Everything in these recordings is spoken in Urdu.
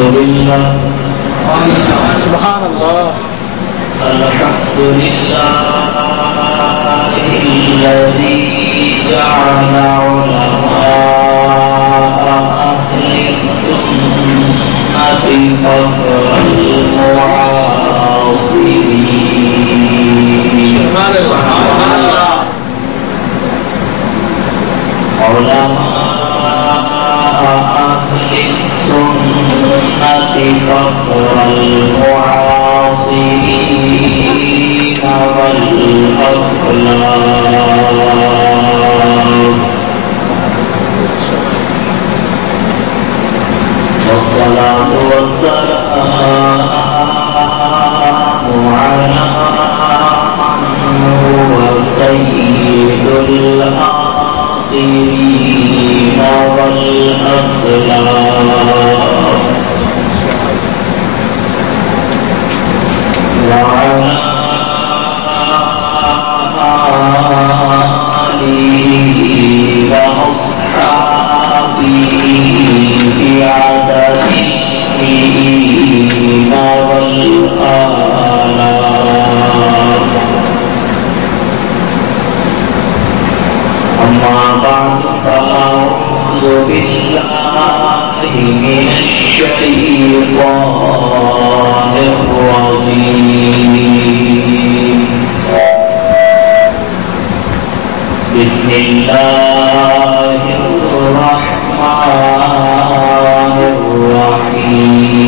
لله سبحان الله الحمد لله الذي جعل علماء أهل السنة فخر المعاصرين سبحان الله علماء أهل السنة فخر المعاصرين والأخلاق والصلاة والسلام على من هو سيد الآخرين والأسلاف وعلى آله وأصحابه بعدد المؤمنين والآلاف أما بعد فأعوذ بالله من الشيطان الرجيم بسم الله الرحمن الرحيم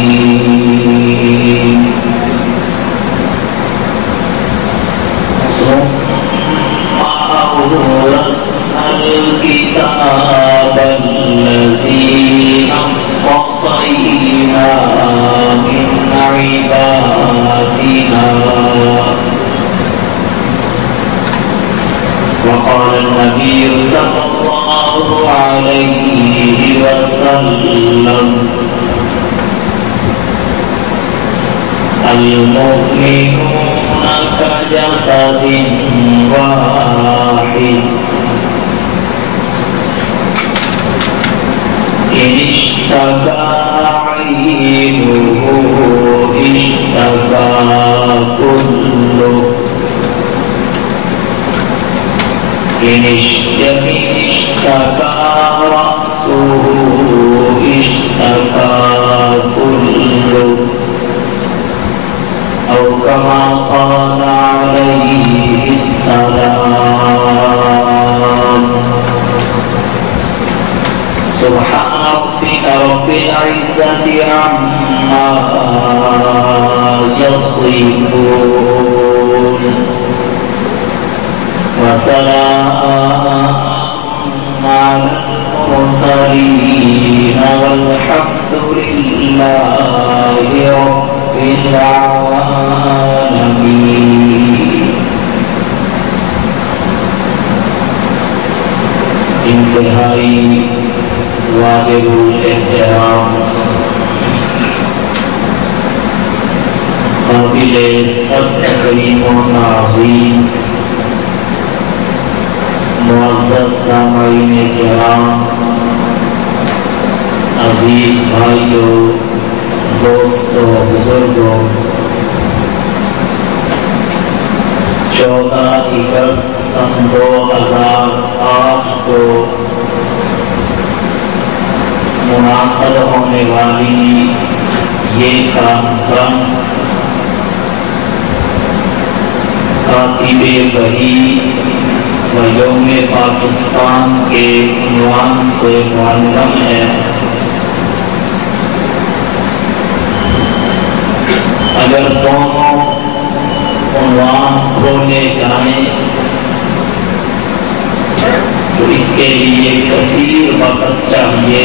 ثم أورثنا الكتاب الذين اصطفينا من عبادنا وقال النبي صلى الله عليه وسلم المؤمنون كجسد واحد إن اشتكى عينه اشتكى كله إن اشتكى رأسه اشتكى كله أو كما قال عليه السلام سبحان ربك رب العزة عما يصفون وسلام على المرسلين والحمد لله رب العالمين انتہائی واجب الاحترام قابل سب تکریم و تعظیم معزز سامعین کرام عزیز بھائیوں دوستوں بزرگوں 14 اگست سن 2008 کو منعقد ہونے والی یہ کانفرنس کاتب وحی و یوم پاکستان کے عنوان سے معلم ہے. اگر دونوں عنوان کھولے جائیں تو اس کے لیے کثیر وقت چاہیے،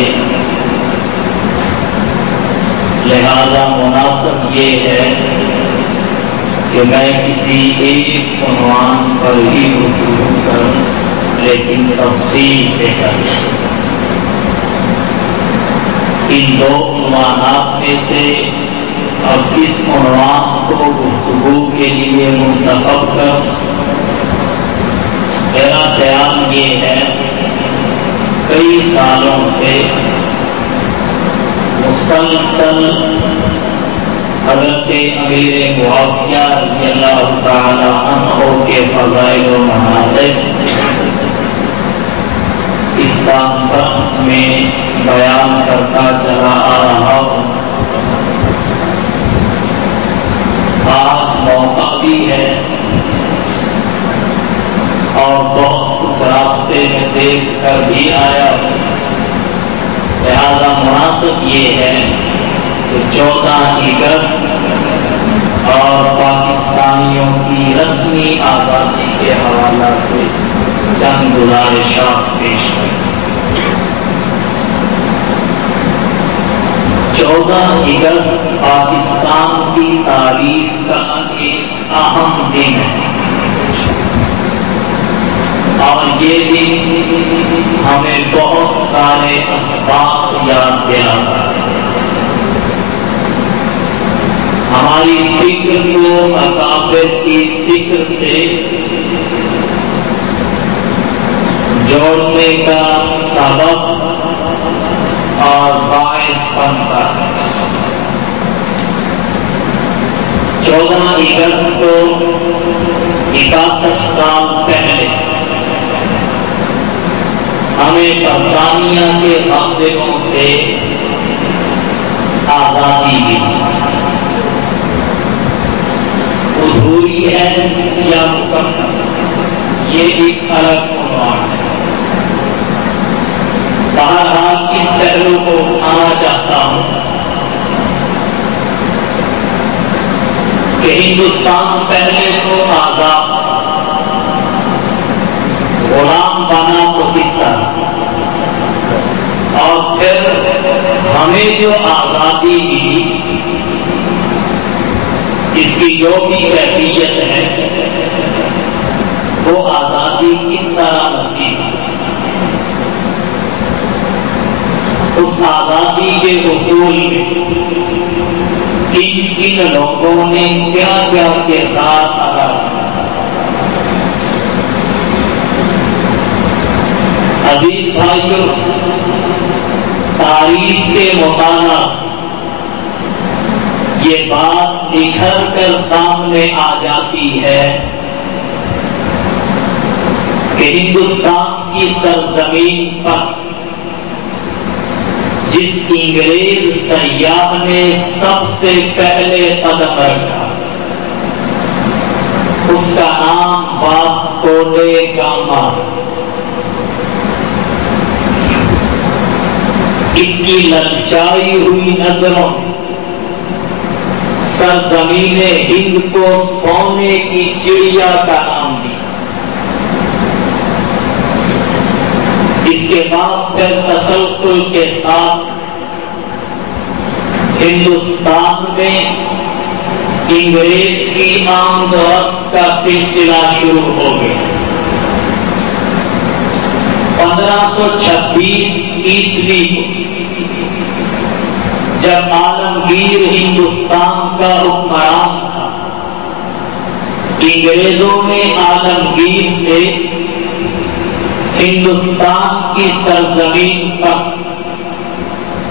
لہذا مناسب یہ ہے کہ میں کسی ایک عنوان پر ہی گفتگو کروں، لیکن تفصیل سے کروں. ان دو عنوانات میں سے اب کس عنوان کو گفتگو کے لیے منتخب کر، میرا خیال یہ ہے کئی سالوں سے مسلسل حضرت امیر معاویہ رضی اللہ تعالی عنہ کے فضائل و مناقب اس کانفرنس میں بیان کرتا چلا آ رہا ہوں۔ آج موقع بھی ہے اور بہت کچھ راستے میں دیکھ کر بھی آیا ہوں، لہذا مناسب یہ ہے کہ 14 اگست اور پاکستانیوں کی رسمی آزادی کے حوالہ سے چند گزارشات پیش کریں۔ 14 اگست پاکستان کی تاریخ کا ایک اہم دن ہے اور یہ دن ہمیں بہت سارے اسباق یاد دلاتا ہے۔ ہماری فکر کو اکابر کی فکر سے جوڑنے کا سبب اور باعث بنتا ہے۔ 14 اگست کو 61 سال پہلے ہمیں برطانیہ کے غاصبوں سے آزادی ملی۔ ادھوری ہے یا مکمل، یہ ایک الگ عنوان ہے۔ بہرحال اس پہلو کو اٹھانا چاہتا ہوں کہ ہندوستان پہلے تو آزاد، غلام بنا تو کس طرح، اور پھر ہمیں جو آزادی ملی اس کی جو بھی کیفیت ہے وہ آزادی کس طرح نصیب ہے، اس آزادی کے حصول میں کن کن لوگوں نے کیا کیا کردار ادا کیا۔ عزیز بھائیوں، تاریخ کے مطالعہ سے یہ بات نکھر کر سامنے آ جاتی ہے کہ ہندوستان کی سرزمین پر جس انگریز سیاح نے سب سے پہلے قدم رکھا اس کا نام واسکو ڈے گاما۔ اس کی للچائی ہوئی نظروں سرزمین ہند کو سونے کی چڑیا کا نام دیا۔ اس کے بعد پھر تسلسل کے ساتھ ہندوستان میں انگریز کی آمد و رفت کا سلسلہ شروع ہو گیا۔ 1526 عیسوی کو جب عالمگیر ہندوستان کا حکمران تھا، انگریزوں نے عالمگیر سے ہندوستان کی سرزمین پر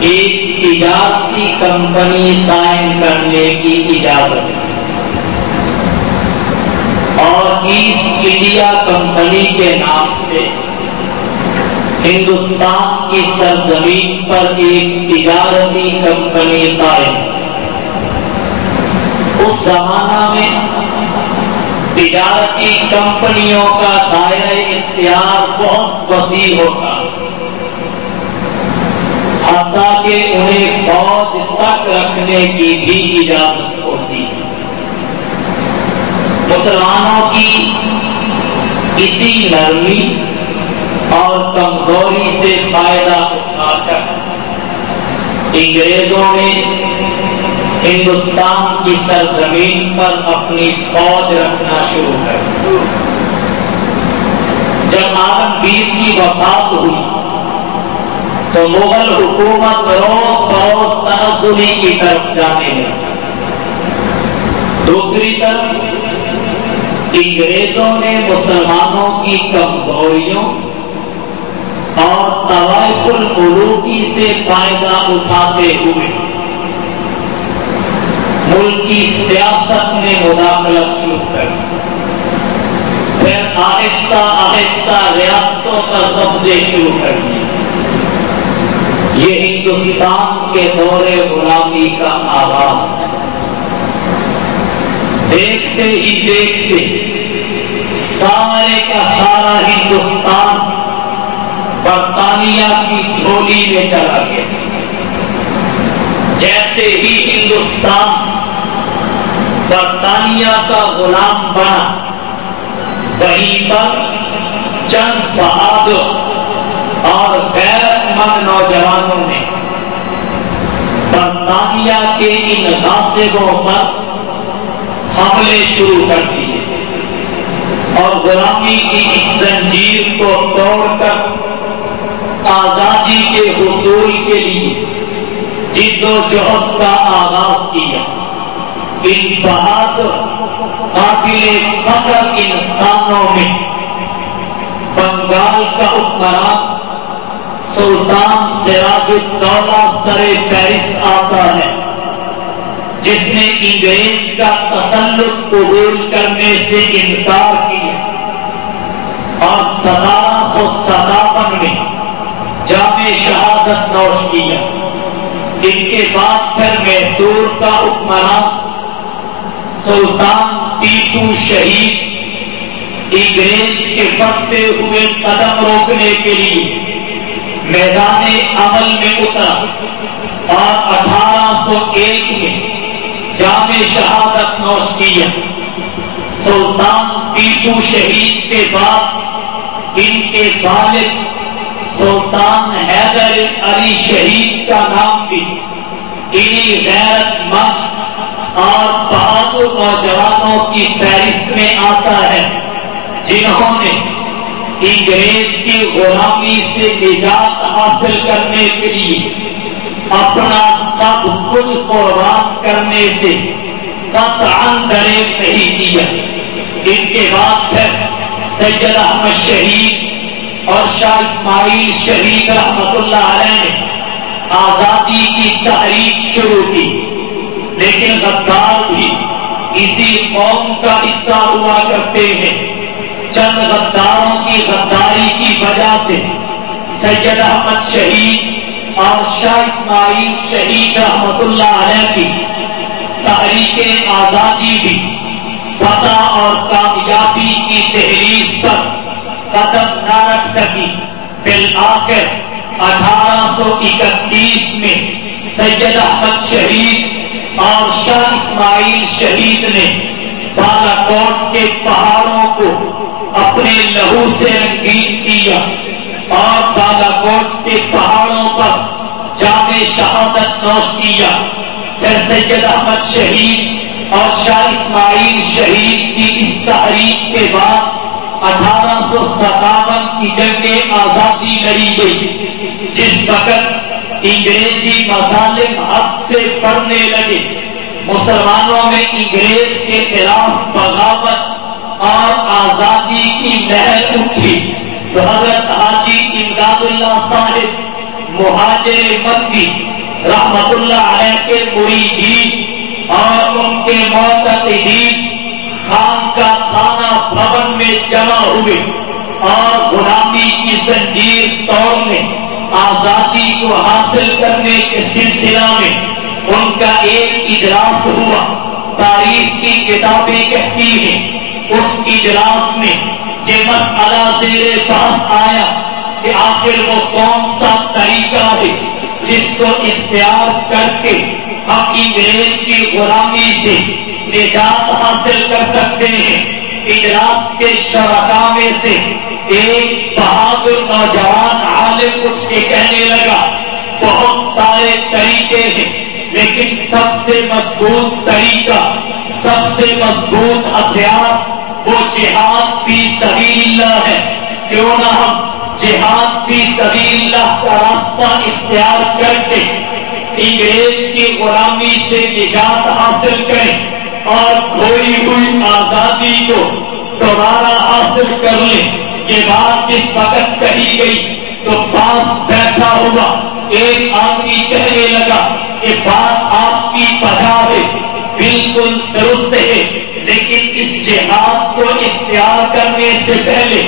ایک تجارتی کمپنی قائم کرنے کی اجازت دی اور ایسٹ انڈیا کمپنی کے نام سے ہندوستان کی سرزمین پر ایک تجارتی کمپنی قائم۔ اس زمانہ میں تجارتی کمپنیوں کا دائرہ اختیار بہت وسیع ہوتا، حتیٰ کہ انہیں فوج تک رکھنے کی بھی اجازت ہوتی۔ مسلمانوں کی اسی نرمی اور کمزوری سے فائدہ اٹھا کر انگریزوں نے ہندوستان کی سرزمین پر اپنی فوج رکھنا شروع کر دی۔ جب عالمگیر کی وفات ہوئی تو مغل حکومت روز بروز تنزلی کی طرف جانے لگی۔ دوسری طرف انگریزوں نے مسلمانوں کی کمزوریوں اور طوائف الملوکی سے فائدہ اٹھاتے ہوئے ملک کی سیاست میں مداخلت شروع کر دی، پھر آہستہ آہستہ ریاستوں پر قبضے شروع کر دیے۔ یہ ہندوستان کے دور غلامی کا آغاز ہے۔ دیکھتے ہی دیکھتے سارے کا سارا ہندوستان برطانیہ کی جھولی میں چلا گیا۔ جیسے ہی ہندوستان برطانیہ کا غلام بنا، وہیں پر چند بہادر اور غیرت مند نوجوانوں نے برطانیہ کے ان غاصبوں پر حملے شروع کر دیے اور غلامی کی اس زنجیر کو توڑ کر آزادی کے حصول کے لیے جد و جہد کا آغاز کیا۔ ان بہادر قابل قدر انسانوں میں بنگال کا حکمران سلطان سراج الدولہ سر فہرست آتا ہے، جس نے انگریز کا تسلط قبول کرنے سے انکار کیا اور 1757 میں جام شہادت نوش کیا۔ ان کے بعد پھر میسور کا حکمران سلطان ٹیپو شہید انگریز کے بڑھتے ہوئے قدم روکنے کے لیے میدان عمل میں اترا اور 1801 میں جام شہادت نوش کیا۔ سلطان ٹیپو شہید کے بعد ان کے والد سلطان حیدر علی شہید کا نام بھی انہی غیرت مند اور بہادر نوجوانوں کی فہرست میں آتا ہے، جنہوں نے انگریز کی غلامی سے نجات حاصل کرنے کے لیے اپنا سب کچھ قربان کرنے سے قطعاً دریغ نہیں کیا۔ ان کے بعد پھر سید احمد شہید اور شاہ اسماعیل شہید رحمت اللہ علیہ نے آزادی کی تحریک شروع کی، لیکن غدار بھی اسی قوم کا حصہ ہوا کرتے ہیں۔ چند غداروں کی غداری کی وجہ سے سید احمد شہید اور شاہ اسماعیل شہید رحمت اللہ علیہ کی تحریک آزادی بھی فتح اور کامیابی کی دہلیز پر قدم نہ رکھ سکی۔ بالآخر 1831 میں سید احمد شہید اور شاہ اسماعیل شہید نے بالاکوٹ کے پہاڑوں کو اپنے لہو سے رنگین کیا اور بالاکوٹ کے پہاڑوں پر جام شہادت نوش کیا۔ پھر سید احمد شہید اور شاہ اسماعیل شہید کی اس تحریک کے بعد 1857 کی جنگ آزادی لڑی گئی، جس وقت انگریزی مظالم حد سے بڑھنے لگے، مسلمانوں میں انگریز کے خلاف بغاوت اور آزادی کی لہر اٹھی، تو حضرت حاجی امداد اللہ صاحب مہاجر مکی رحمت اللہ علیہ کے مریدین اور ان کے معتقدین خان کا خانہ بھون میں جمع ہوئے اور غلامی کی زنجیر توڑنے، آزادی کو حاصل کرنے کے سلسلہ میں ان کا ایک اجلاس ہوا۔ تاریخ کی کتابیں کہتی ہیں اس اجلاس میں یہ مسئلہ زیر بحث آیا کہ آخر وہ کون سا طریقہ ہے جس کو اختیار کر کے ہم انگریز کی غلامی سے نجات حاصل کر سکتے ہیں۔ اجلاس کے شرکاء میں سے ایک بہادر نوجوان عالم اٹھ کے کہنے لگا، بہت سارے طریقے ہیں لیکن سب سے مضبوط طریقہ، سب سے مضبوط ہتھیار وہ جہاد فی سبیل اللہ ہے۔ کیوں نہ ہم جہاد فی سبیل اللہ کا راستہ اختیار کر کے انگریز کی غلامی سے نجات حاصل کریں اور کھوئی ہوئی آزادی کو دوبارہ حاصل کر لیں۔ یہ بات جس وقت کہی گئی تو پاس بیٹھا ہوا ایک آدمی کہنے لگا کہ بات آپ کی بجا ہے، بالکل درست ہے، لیکن اس جہاد کو اختیار کرنے سے پہلے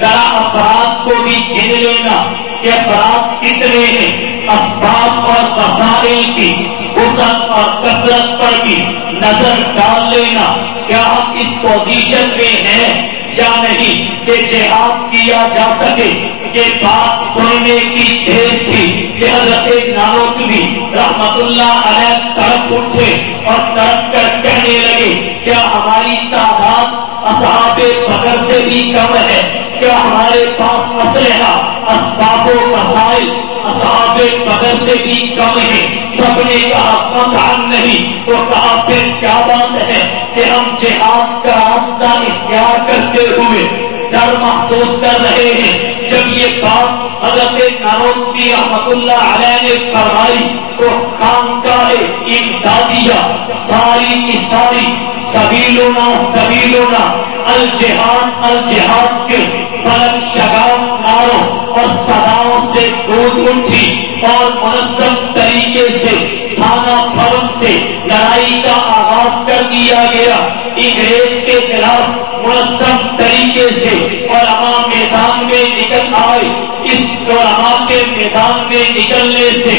ذرا افراد کو بھی گن لینا کہ افراد کتنے ہیں، اسباب اور وسائل کی وسعت اور کثرت پر بھی نظر ڈال لینا، کیا ہم اس پوزیشن میں ہیں یا نہیں کہ جہاد کیا جا سکے۔ یہ بات سننے کی دیر تھی کہ حضرت نانوتوی رحمت اللہ علیہ تڑپ اٹھے اور تڑپ کر کہنے لگے کیا ہماری تعداد اصحاب بدر سے بھی کم ہے؟ کیا ہمارے پاس اسلحہ اسباب و وسائل اصحاب بدر سے بھی کم ہے؟ سب نے کہا قطعاً نہیں۔ تو کہا پھر کیا بات ہے کہ ہم جہاد کا راستہ اختیار کرتے ہوئے ڈر محسوس کر رہے ہیں۔ جب یہ بات حضرت نانوتوی رحمت اللہ علیہ نے فرمائی تو خانقاہ امدادیہ ساری کی ساری سبیلونا سبیلونا الجہاد الجہاد کے فلک شگاف ناروں اور صداؤں سے گونج اٹھی اور منظم طریقے سے تھانہ بھون سے لڑائی کا آغاز کر دیا گیا۔ انگریز کے خلاف منظم طریقے سے علماء میدان میں نکل آئے۔ اس علماء کے میدان میں نکلنے سے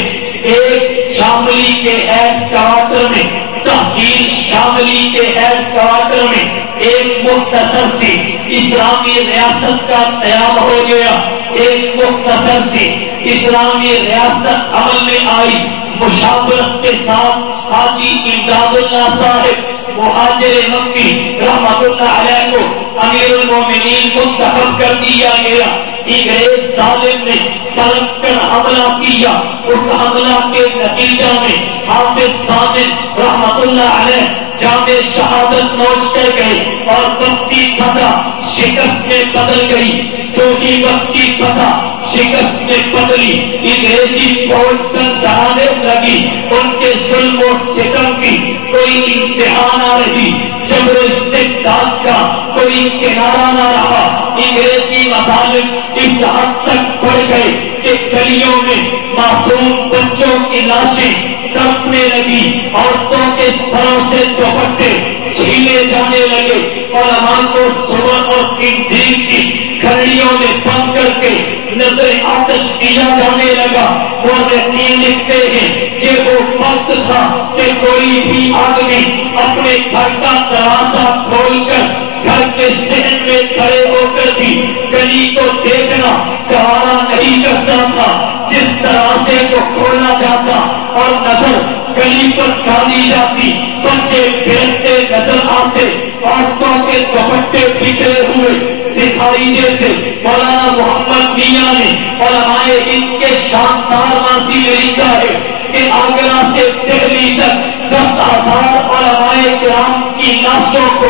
ایک شاملی کے ہیڈ کوارٹر میں، تحصیل شاملی کے ہیڈ کوارٹر میں ایک مختصر سی اسلامی ریاست کا قیام ہو گیا۔ ایک مختصر سی اسلامی ریاست عمل میں آئی۔ مشاورت کے ساتھ حاجی امداد اللہ صاحب مہاجر مکی رحمت اللہ علیہ کو امیر المومنین منتخب کر دیا گیا۔ انگریز ظالم نے پلٹ کر حملہ کیا۔ اس حملہ کے نتیجہ میں حافظ صادق رحمت اللہ علیہ جام شہادت نوش کر گئے اور وقتی فتح شکست میں بدل گئی۔ جو ہی وقتی فتح شکست میں بدلی، انگریزی فوج درانے لگی۔ ان کے ظلم و ستم کی کوئی انتہا نہ رہی، جبر و استبداد کا کوئی کنارہ نہ رہا۔ انگریزی مظالم اس حد تک بڑھ گئے کہ گلیوں میں معصوم بچوں کی لاشیں تڑپنے لگی، عورتوں کے سروں سے دوپٹے چھیلے جانے لگے، علماء کو سور اور خنزیر کی گھڑیوں میں بند کر کے نظر آتش کیا جانے لگا۔ مورخین لکھتے ہیں کہ وہ وقت تھا کہ کوئی بھی آدمی اپنے گھر کا دروازہ کھول کر گھر کے ذہن میں کھڑے ہو کر بھی گلی کو دیکھنا گوارا نہیں کرتا تھا۔ جس دروازے کو کھولا جاتا اور نظر گلی پر ڈالی جاتی، بچے کھیلتے نظر آتے، عورتوں کے دوپٹے بکھرے ہوئے دکھائی دیتے۔ مولانا محمد میاں نے علماء ہند کے شاندار ماضی میں لکھا ہے کہ آگرہ سے دہلی تک 10,000 علماء کرام کی لاشوں کو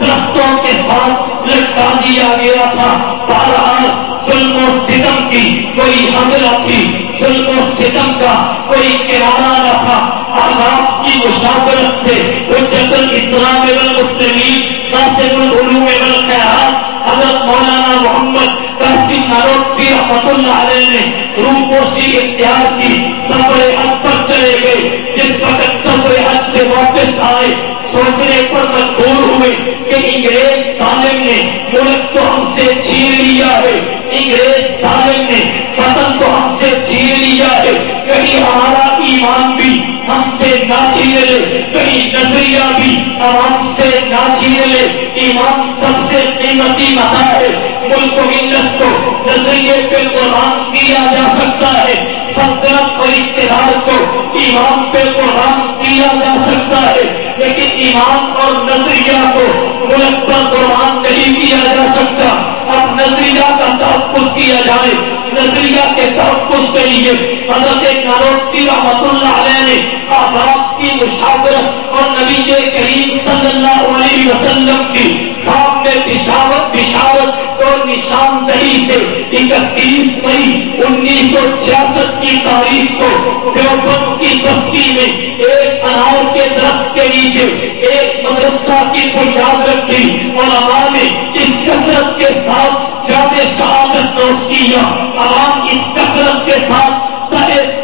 درختوں کے ساتھ لٹکا دیا گیا تھا۔ بہرحال ظلم و ستم کی کوئی حد نہ تھی، ظلم و ستم کا کوئی کنارہ نہ تھا۔ احباب کی مشاورت سے حجت الاسلام والمسلمین قاسم العلوم والخیرات حضرت مولانا محمد قاسم نانوتوی رحمت اللہ علیہ نے روپوشی اختیار کی، سفر حج پر چلے گئے۔ جس وقت سفر حج سے واپس آئے، سوچنے پر مجبور ہوئے کہ انگریز ظالم نے ملک کو ہم سے چھین لیا ہے، انگریز ظالم نے وطن کو ہم سے چھین لیا ہے، کہیں ہمارا ایمان بھی ہم سے نہ چھین لے، کہیں نظریہ بھی ہم سے نہ چھین لے۔ ایمان سب سے قیمتی متاع ہے، ملک و ملت کو نظریے پہ قربان کیا جا سکتا ہے، سلطنت اور اقتدار کو ایمان پہ قربان کیا جا سکتا ہے، لیکن ایمان اور نظریہ کو ملک پر قربان نہیں کیا جا سکتا۔ اب نظریہ کا تحفظ کیا جائے، نظریہ کے تحفظ کے لیے حضرت نانوتوی رحمت اللہ علیہ نے احباب کی مشاورت اور نبی کریم صلی اللہ علیہ وسلم کی خواب میں بشارت اور نشاندہی سے 31 مئی 1966 کی تاریخ کو دیوبند کی بستی میں ایک انار کے درخت کے نیچے ایک مدرسہ کی بنیاد رکھی۔ علماء نے اس کثرت کے ساتھ جامع شہادت نوش کیا، عوام اس کثرت کے ساتھ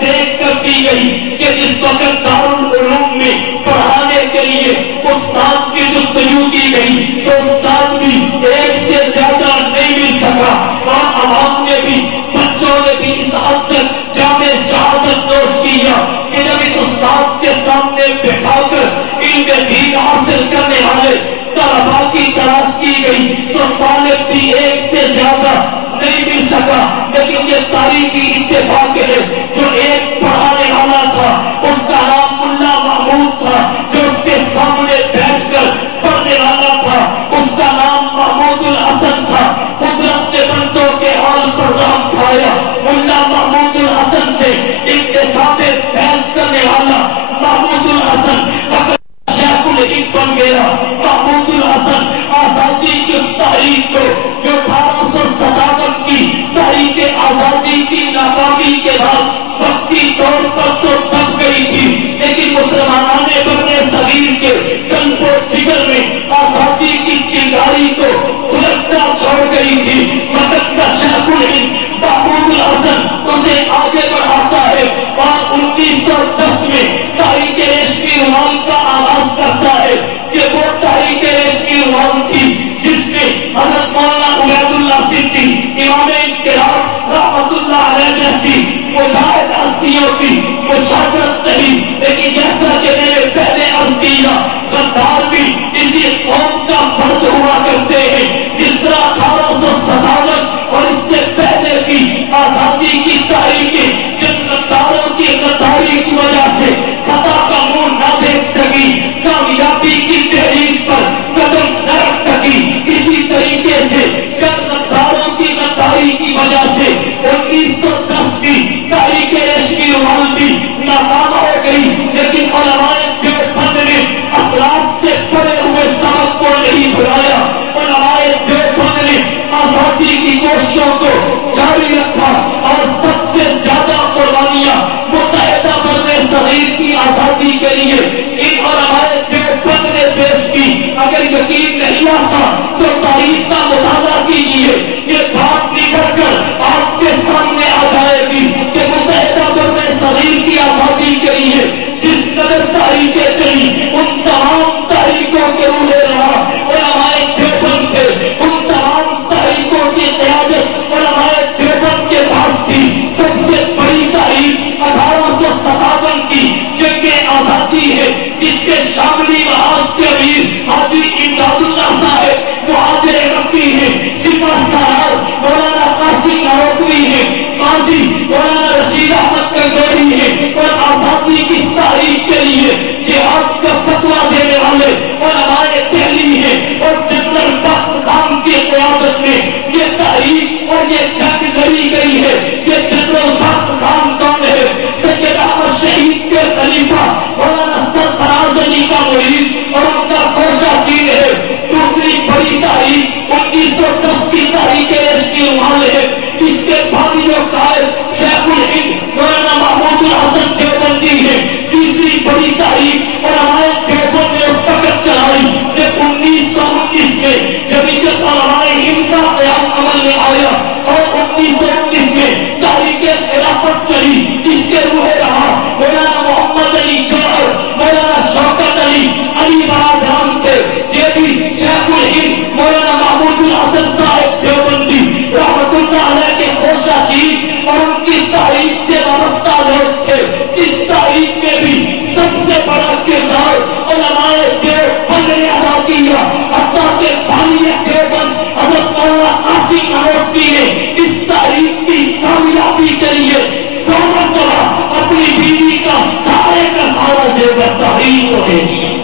دیکھ کر دی گئی کہ جس وقت دارالعلوم میں پڑھانے کے لیے استاد کی جستجو کی گئی تو استاد بھی ایک سے زیادہ نہیں مل سکا، اور عوام نے بھی، بچوں نے بھی اس حد تک جامع شہادت نوش کیا کہ جب اس استاد کے سامنے بٹھا کر علم دین حاصل کرنے والے طلبا کی تلاش کی گئی تو طالب بھی ایک سے زیادہ نہیں مل سکا، لیکن یہ تاریخی اتفاق ہے جو ایک پڑھانے والا تھا اس کا نام ملا محمود تھا، جو اس کے سامنے بیٹھ کر پڑھنے والا تھا اس کا نام محمود الحسن تھا۔ قدرت نے بندوں کے حال پر رحم کھایا، ملا محمود الحسن سے انتصاب بحث کرنے والا محمود الحسن شیخ الہند بن گیا۔ محمود الحسن آزادی کی اس تحریک کو جو 1857 کی تحریک آزادی کی ناکامی کے بعد وقتی طور پر تو دب گئی تھی، لیکن مسلمانان بنے صغیر کے قلب و جگر میں آزادی کی چنگاری کو سلگتا چھوڑ گئی تھی، مگر کا شیخ الہند محمود الحسن اسے آگے بڑھاتا ہے اور 1910 میں تحریک ریشمی روان کا آغاز کرتا ہے کہ وہ تحریک ریشمی روان تھی جس میں حضرت مولانا عبید اللہ صدیقی، امام انقلاب رحمت اللہ علیہ جیسی مجاہد ہستیوں کی مشاورت نہیں، لیکن جیسا کہ میں نے پہلے عرض کیا غدار بھی اسی قوم کا فرد ہوا کرتے ہیں، جس طرح 1857 اور اس سے پہلے بھی آزادی کی تاریخیں جن غداروں کی غداری کی وجہ سے خطا کا منہ نہ دیکھ سکی، کامیابی کی تحریک پر قدم نہ رکھ سکی، اسی طریقے سے جن غداروں کی غداری کی وجہ سے 1910 کی تاریخ ریشمی روان بھی ناکام ہو گئی، لیکن علماء دیوبند نے اسلاف سے پڑے ہوئے سبق کو نہیں بھلایا، علماء دیوبند نے آزادی کی کوششوں کو جاری رکھا اور سب سے زیادہ قربانیاں متحدہ برنے صغیر کی آزادی کے لیے ان علماء دیوبند نے پیش کی۔ اگر یقین نہیں آتا تو تاریخ کا مطالعہ کیجیے، یہ بات نکل کر آپ کے سامنے آ جائے گی کہ متحدہ برنے صغیر کی آزادی کے لیے جس قدر تحریکیں چلی ان تمام تحریکوں کے روح رہا علماء دیوبند تھے، ان تمام تحریکوں کی قیادت علماء دیوبند کے پاس تھی۔ سب سے بڑی تحریک 1857 کی جنگ آزادی ہے جس کے شاملی محاذ کے امیر حاجی امداد اللہ صاحب مہاجر مکی ہیں، سپاہ سالار مولانا قاسم ناروکوی ہیں، قاضی مولانا رشید احمد کنگوری ہیں، اور آزادی کی اس تحریک کے لیے جہاد کا فتویٰ دینے والے علماء دہلی ہیں، اور جنرل بخت خان کی قیادت میں یہ تحریک اور یہ جنگ لڑی گئی ہے۔ یہ جنرل بخت خان کون ہے؟ سید احمد شہید کے خلیفہ مولانا سرفراز علی کا مرید اور ان کا کوشہ چین ہے۔ دوسری بڑی تحریک 1910 کی تحریک ریشمی روان ہے، اس کے بانی جو قائد شیخ الہند مولانا محمود الحسن دیوبندی ہے۔ تیسری بڑی تحریک علماء دیوبند نے اس وقت چلائی کہ 1919 میں جمعیت علماء ہند کا قیام عمل میں آیا اور 1919 میں تحریک خلافت چلی، اس کے روح رہا مولانا محمد علی جوہر، مولانا شوکت علی، علی بہادران تھے، یہ بھی شیخ الہند مولانا محمود الحسن صاحب دیوبندی رحمت اللہ علیہ کے کوشہ چین اور ان کی تحریک سے وابستہ لوگ تھے۔ اس تحریک میں بھی سب سے بڑا کردار علماء دیوبند نے ادا کیا، حتیٰ کہ بانی دیوبند حضرت مولانا قاسم ناروکوی نے اس تحریک کی کامیابی کے لیے دو مرتبہ اپنی بیوی کا سارے کا سارا زیور تحریر کو دے دیا۔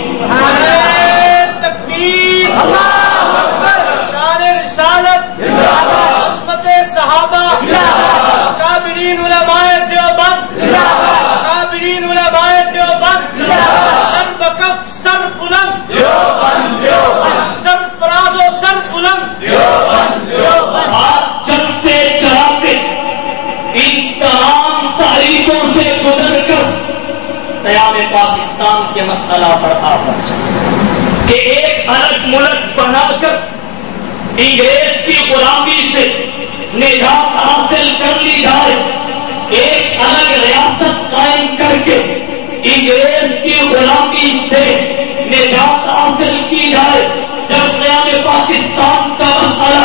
تکبیر، اللہ اکبر، شان رسالت، عصمت صحابہ، کابرین علماء دیوبند، کابرین علماء دیوبند، سر بکف سر بلند، سر فراز و سر بلند، آپ چلتے چلاتے ان تمام تحریکوں سے گزر کر قیام پاکستان کے مسئلہ پر آ پہنچا کہ ایک الگ ملک بنا کر انگریز کی غلامی سے نجات حاصل کر لی جائے، ایک الگ ریاست قائم کر کے انگریز کی غلامی سے نجات حاصل کی جائے۔ جب قیام پاکستان کا مسئلہ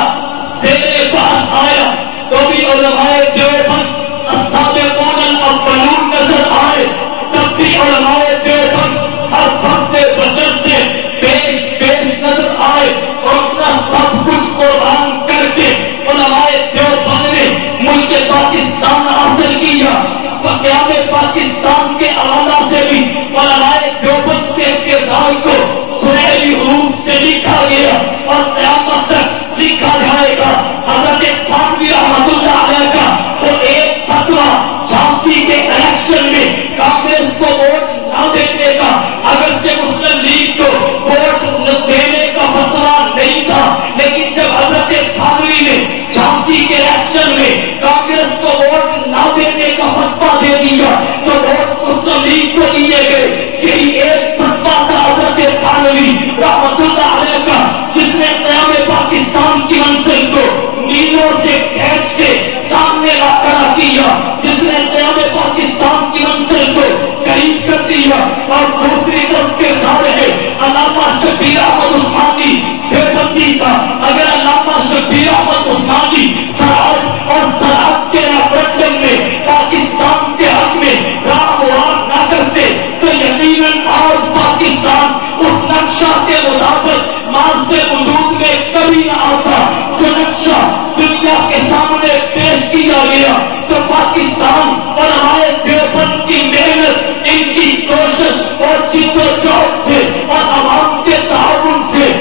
زیر بحث آیا تو بھی علماء دیوبند السابقون الاولون نظر آئے، تب بھی علماء دیوبند ہر فرد بشر سے پیش نظر آئے، اور اپنا سب کچھ قربان کر کے علماء دیوبند نے ملک پاکستان حاصل کیا۔ قیام پاکستان کے حوالہ سے بھی علماء دیوبند کے کردار کو سنہری حروف سے لکھا گیا اور قیامت تک لکھا جائے گا۔ حضرت تھانوی رحمۃ اللہ علیہ کا وہ ایک فتویٰ جھانسی کے الیکشن میں کانگریس کو ووٹ نہ دینے کا، اگرچہ مسلم لیگ کو ووٹ دینے کا فتویٰ نہیں تھا، لیکن جب حضرت تھانوی نے جھانسی کے الیکشن میں کانگریس کو ووٹ نہ دینے کا فتویٰ دے دیا تو ووٹ مسلم لیگ کو دیے گئے۔ یہی ایک فتویٰ تھا حضرت تھانوی رحمۃ اللہ علیہ کا، جس نے قیام پاکستان کی منزل کو نیلوں سے کھینچ کے سامنے لا کھڑا کیا، جس نے قیام پاکستان کی منزل کو قریب کر دیا۔ اور دوسری طرف کردار ہے علامہ شبیر احمد عثمانی دیوبندی کا۔ اگر علامہ شبیر احمد عثمانی سراج اور سراج کے ریفرنڈم میں پاکستان کے حق میں رام وام نہ کرتے تو یقیناً آج پاکستان اس نقشہ کے مطابق ماض سے وجود میں کبھی نہ آتا جو نقشہ دنیا کے سامنے پیش کیا گیا۔ تو پاکستان اور ہمارے دیوبند کی محنت، ان کی کوشش اور جد و جہد سے اور عوام کے تعاون سے،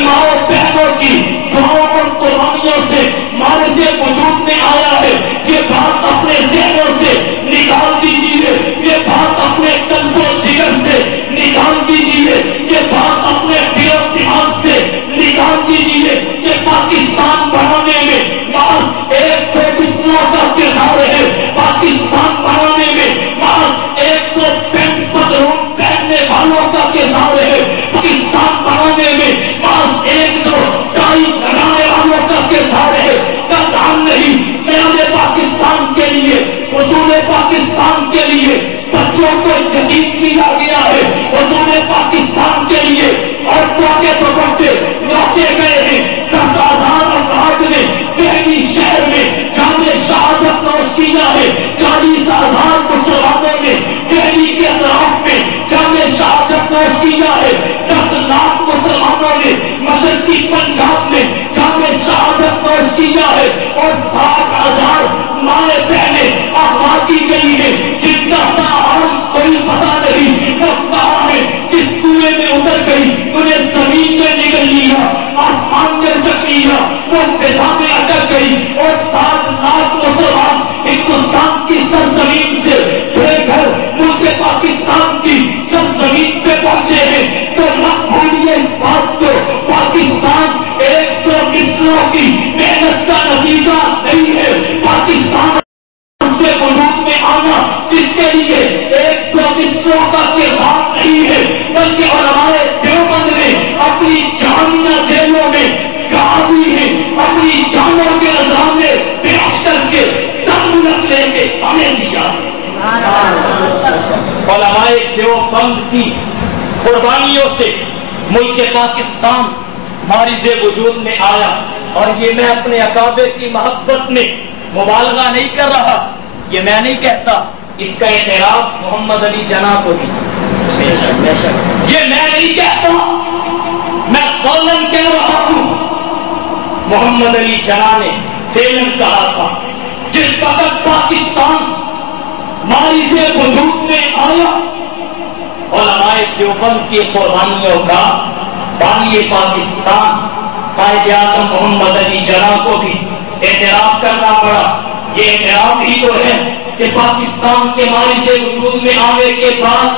ماؤں بہنوں کی دعاؤں اور قربانیوں سے ہمارے سے وجود میں آیا ہے۔ یہ بات اپنے ذہنوں سے نکال دیجیے، یہ بات اپنے قلب و جگر سے نکال دیجیے، یہ بات اپنے دل و دماغ سے نکال دیجیے کہ پاکستان بنانے میں محض ایک دو بسموں کا کردار ہے، پاکستان بنانے میں محض ایک دو پینٹ پتلون پہننے والوں کا کردار ہے، پاکستان بنانے میں محض ایک دو ٹائی لگانے والوں کا کردار ہے۔ کا کام نہیں، قیام پاکستان کے لیے، حصول پاکستان کے لیے بچوں کو یتیم کیا گیا ہے، حصول پاکستان کے لیے عورتوں کے دوپٹے نوچے گئے ہیں۔ 10,000 افراد نے دہلی شہر میں جام شہادت نوش کیا ہے، 40,000 مسلمانوں نے دہلی کے اطراف میں جام شہادت نوش کیا ہے، 10 لاکھ مسلمانوں نے مشرقی پنجاب میں جام شہادت نوش کیا ہے، اور 60,000 مائیں بہنیں اغوا کی گئی ہیں جن کا تاحال کوئی پتہ نہیں وہ کہاں ہے، کس کنویں میں اتر گئی، انہیں زمین میں نگل لیا، آسمان میں چک لیا، وہ فضا میں اٹک گئی، اور 7 لاکھ مسلمان ہندوستان کی سرزمین سے بے گھر ملک پاکستان کی سرزمین پہ پہنچے ہیں۔ تو نہ بھولیے اس بات کو، پاکستان ایک دو مصروں کی محنت کا نتیجہ نہیں ہے، پاکستان سے وجود میں آنا اس کے لیے ایک دو مصروں کا کردار نہیں ہے، بلکہ علماء دیوبند نے اپنی جامعہ جیلوں میں گاہ دی ہے، اپنی جانوں کے نظرانے پیش کر کے تملک لے کے ہمیں دیا ہے۔ علماء دیوبند کی قربانیوں سے ملک پاکستان مارز وجود میں آیا، اور یہ میں اپنے اکابر کی محبت میں مبالغہ نہیں کر رہا، یہ میں نہیں کہتا، اس کا اعتراف محمد علی جناح کو دی، یہ میں نہیں کہتا، میں قولاً کہہ رہا ہوں، محمد علی جناح نے فعلاً کہا تھا۔ جس وقت پاکستان مارز وجود میں آیا، علماء دیوبند کی قربانیوں کا بانی پاکستان قائد اعظم محمد علی جناح کو بھی اعتراف کرنا پڑا۔ یہ اعتراف ہی تو ہے کہ پاکستان کے مارز وجود میں آنے کے بعد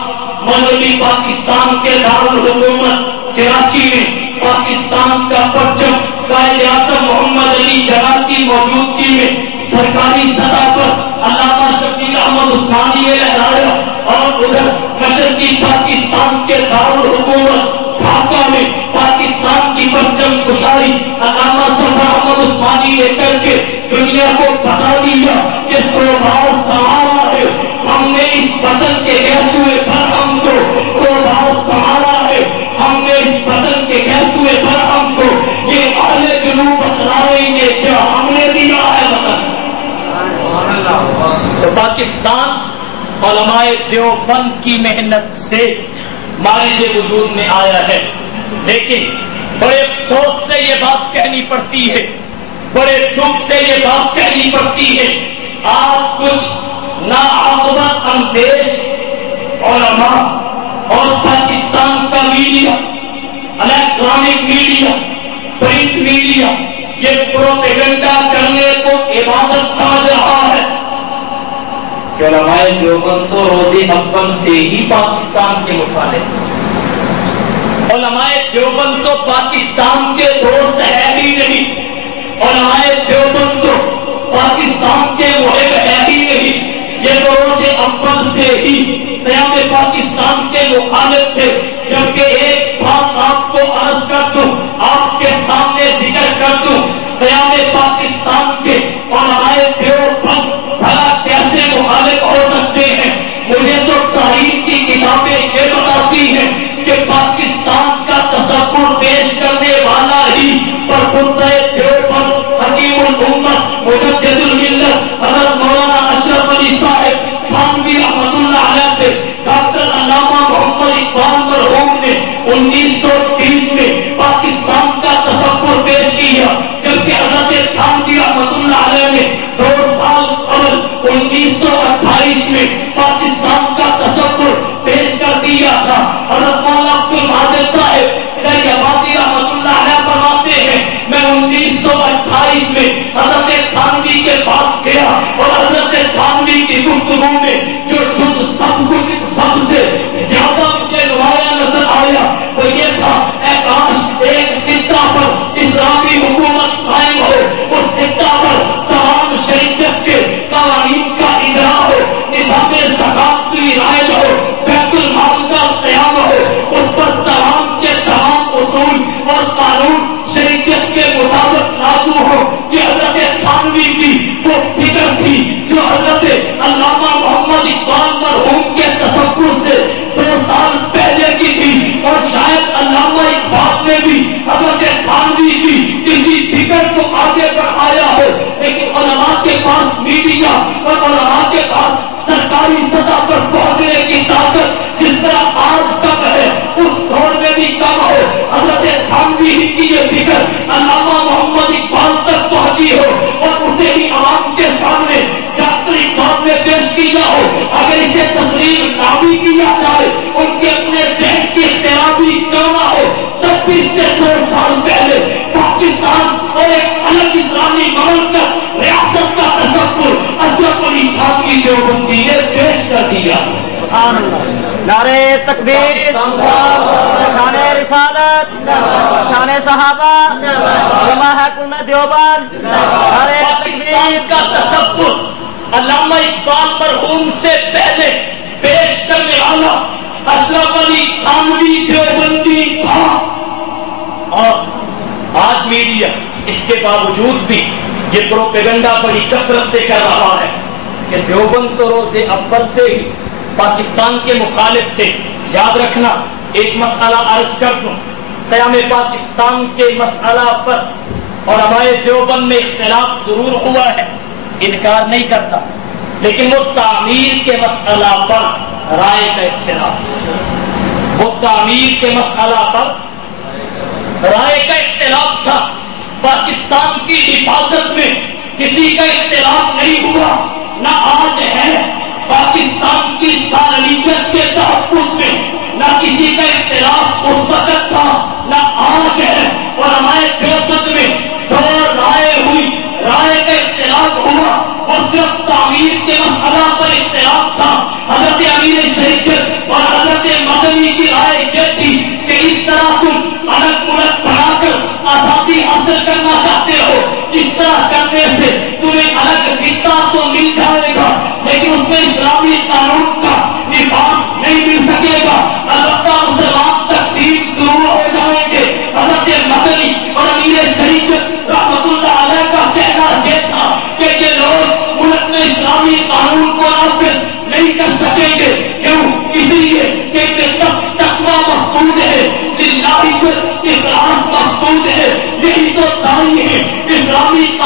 مغربی پاکستان کے دارالحکومت کراچی میں پاکستان کا پرچم قائد اعظم محمد علی جناح کی موجودگی میں سرکاری سطح پر علامہ شبیر احمد عثمانی نے لہرایا، اور ادھر مشرقی پاکستان کے دارالحکومت ڈھاکہ میں پاکستان کی پرچم کشائی علامہ عثمانی نے کر کے دنیا کو بتا دیا کہ سوبھاؤ سنوارا ہے، ہم نے اس بدن کے گیسوئے پر ہم کو سوبھاؤ سنوارا ہے، ہم نے اس بدن کے گیسوئے پر ہم کو یہ اہل جنوب بتلائیں گے کیا ہم نے دیا ہے وطن۔ تو پاکستان علماء دیوبند کی محنت سے مائز وجود میں آیا ہے، لیکن بڑے افسوس سے یہ بات کہنی پڑتی ہے، بڑے دکھ سے یہ بات کہنی پڑتی ہے، آج کچھ ناعاقبت اندیش علماء اور پاکستان کا media, electronic media, print media یہ پروپیگنڈا کرنے کو عبادت سمجھ رہا ہے کہ علماء دیوبند تو روز اول سے ہی پاکستان کے مخالف، علماء دیوبند تو پاکستان کے دوست ہے ہی نہیں، علماء دیوبند تو پاکستان کے محب ہے ہی نہیں، یہ تو روز اول سے ہی قیام پاکستان کے مخالف تھے۔ جبکہ ایک بات آپ کو عرض کر دوں، آپ کے سامنے ذکر کر دوں، قیام پاکستان کے علماء دیوبند بھلا کیسے مخالف ہو سکتے ہیں؟ مجھے تو تاریخ کی کتابیں یہ بتاتی ہیں کہ پاکستان کا تصور پیش کرنے والا ہی پرخطۂ دیوبند حکیم الامت مجدد الملت حضرت مولانا اشرف علی صاحب تھانوی رحمۃ اللہ علیہ سے ڈاکٹر علامہ محمد اقبال مرحوم نے 1930 میں پاکستان کا تصور پیش کیا، جبکہ حضرت تھانوی رحمۃ اللہ علیہ نے 2 سال قبل 1928 میں پاکستان کا تصور پیش کر دیا تھا۔ حضرت مولانا عبد القادر صاحب آبادی رحمۃ اللہ علیہ فرماتے ہیں میں 1928 میں حضرت تھانوی کے پاس گیا اور حضرت تھانوی کی گفتگو میں جو سب کچھ سب سے زیادہ مجھے نمایاں نظر آیا وہ یہ تھا، اے کاش ایک خطہ پر اسلامی حکومت قائم ہو، اس خطہ پر تمام شریعت کے قوانین کا اجرا ہو، نظام زکات کی رعایت ہو، بیت المال کا قیام ہو، اس پر تمام کے تمام اصول اور قانون شریعت کے مطابق لاگو ہو۔ یہ حضرت تھانوی کی وہ فکر تھی جو حضرت علامہ محمد اقبال مرحوم کے تصور سے 2 سال پہلے کی تھی، اور شاید علامہ اقبال نے بھی حضرت تھانوی کی اسی فکر کو آگے بڑھایا ہو، لیکن علماء کے پاس میڈیا اور علماء کے پاس سرکاری سطح پر پہنچنے کی طاقت جس طرح آج کم ہے اس دور میں بھی کم ہو، حضرت تھانوی کی یہ فکر علامہ محمد اقبال تک پہنچی ہو اور اسے ہی عوام کے سامنے ڈاکٹر اقبال نے پیش کیا ہو، اگر اسے تسلیم نہ بھی کیا جائے، ان کے اپنے ذہن کی اختلاف بھی کیوں نہ ہو، تب بھی سے 2 سال پہلے پاکستان اور ایک الگ اسلامی مملکت ریاست کا تصور اشرف علی تھانوی دیوبندی نے پیش کر دیا۔ سبحان اللہ، نعرہ تکبیر، شان رسالت، شان صحابہ، علماء حکم دیوبند، نعرہ پاکستان کا تصور علامہ اقبال مرحوم سے پہلے پیش کرنے والا اشرف علی تھانوی دیوبندی تھا، اور آج میڈیا اس کے باوجود بھی یہ پروپیگنڈا بڑی کثرت سے کر رہا ہے کہ دیوبند تو روز اول سے ہی پاکستان کے مخالف تھے۔ یاد رکھنا، ایک مسئلہ عرض کر دوں، قیام پاکستان کے مسئلہ پر علماء دیوبند میں اختلاف ضرور ہوا ہے، انکار نہیں کرتا، لیکن وہ تعمیر کے مسئلہ پر رائے کا اختلاف، وہ تعمیر کے مسئلہ پر رائے کا اختلاف تھا۔ پاکستان کی حفاظت میں کسی کا اختلاف نہیں ہوا، نہ آج ہے۔ پاکستان کی سالمیت کے تحفظ میں نہ کسی کا اختلاف اس وقت تھا نہ آج ہے، اور ہمارے دیوبند میں 2 رائے ہوئی، رائے کا اختلاف ہوا اور صرف تعمیر کے مسئلہ پر اختلاف تھا۔ حضرت امیر شریعت اور حضرت مدنی کی رائے یہ تھی کہ اس طرح تم الگ ملک بنا کر آزادی حاصل کرنا چاہتے ہو، اس طرح کرنے سے تمہیں الگ خطہ تو مل جائے گا، لیکن اس میں اسلامی قانون کا نفاذ نہیں مل سکے گا، البتہ مسلمان تقسیم شروع ہو جائیں گے۔ حضرت مدنی اور امیر شریعت رحمۃ اللہ علیہ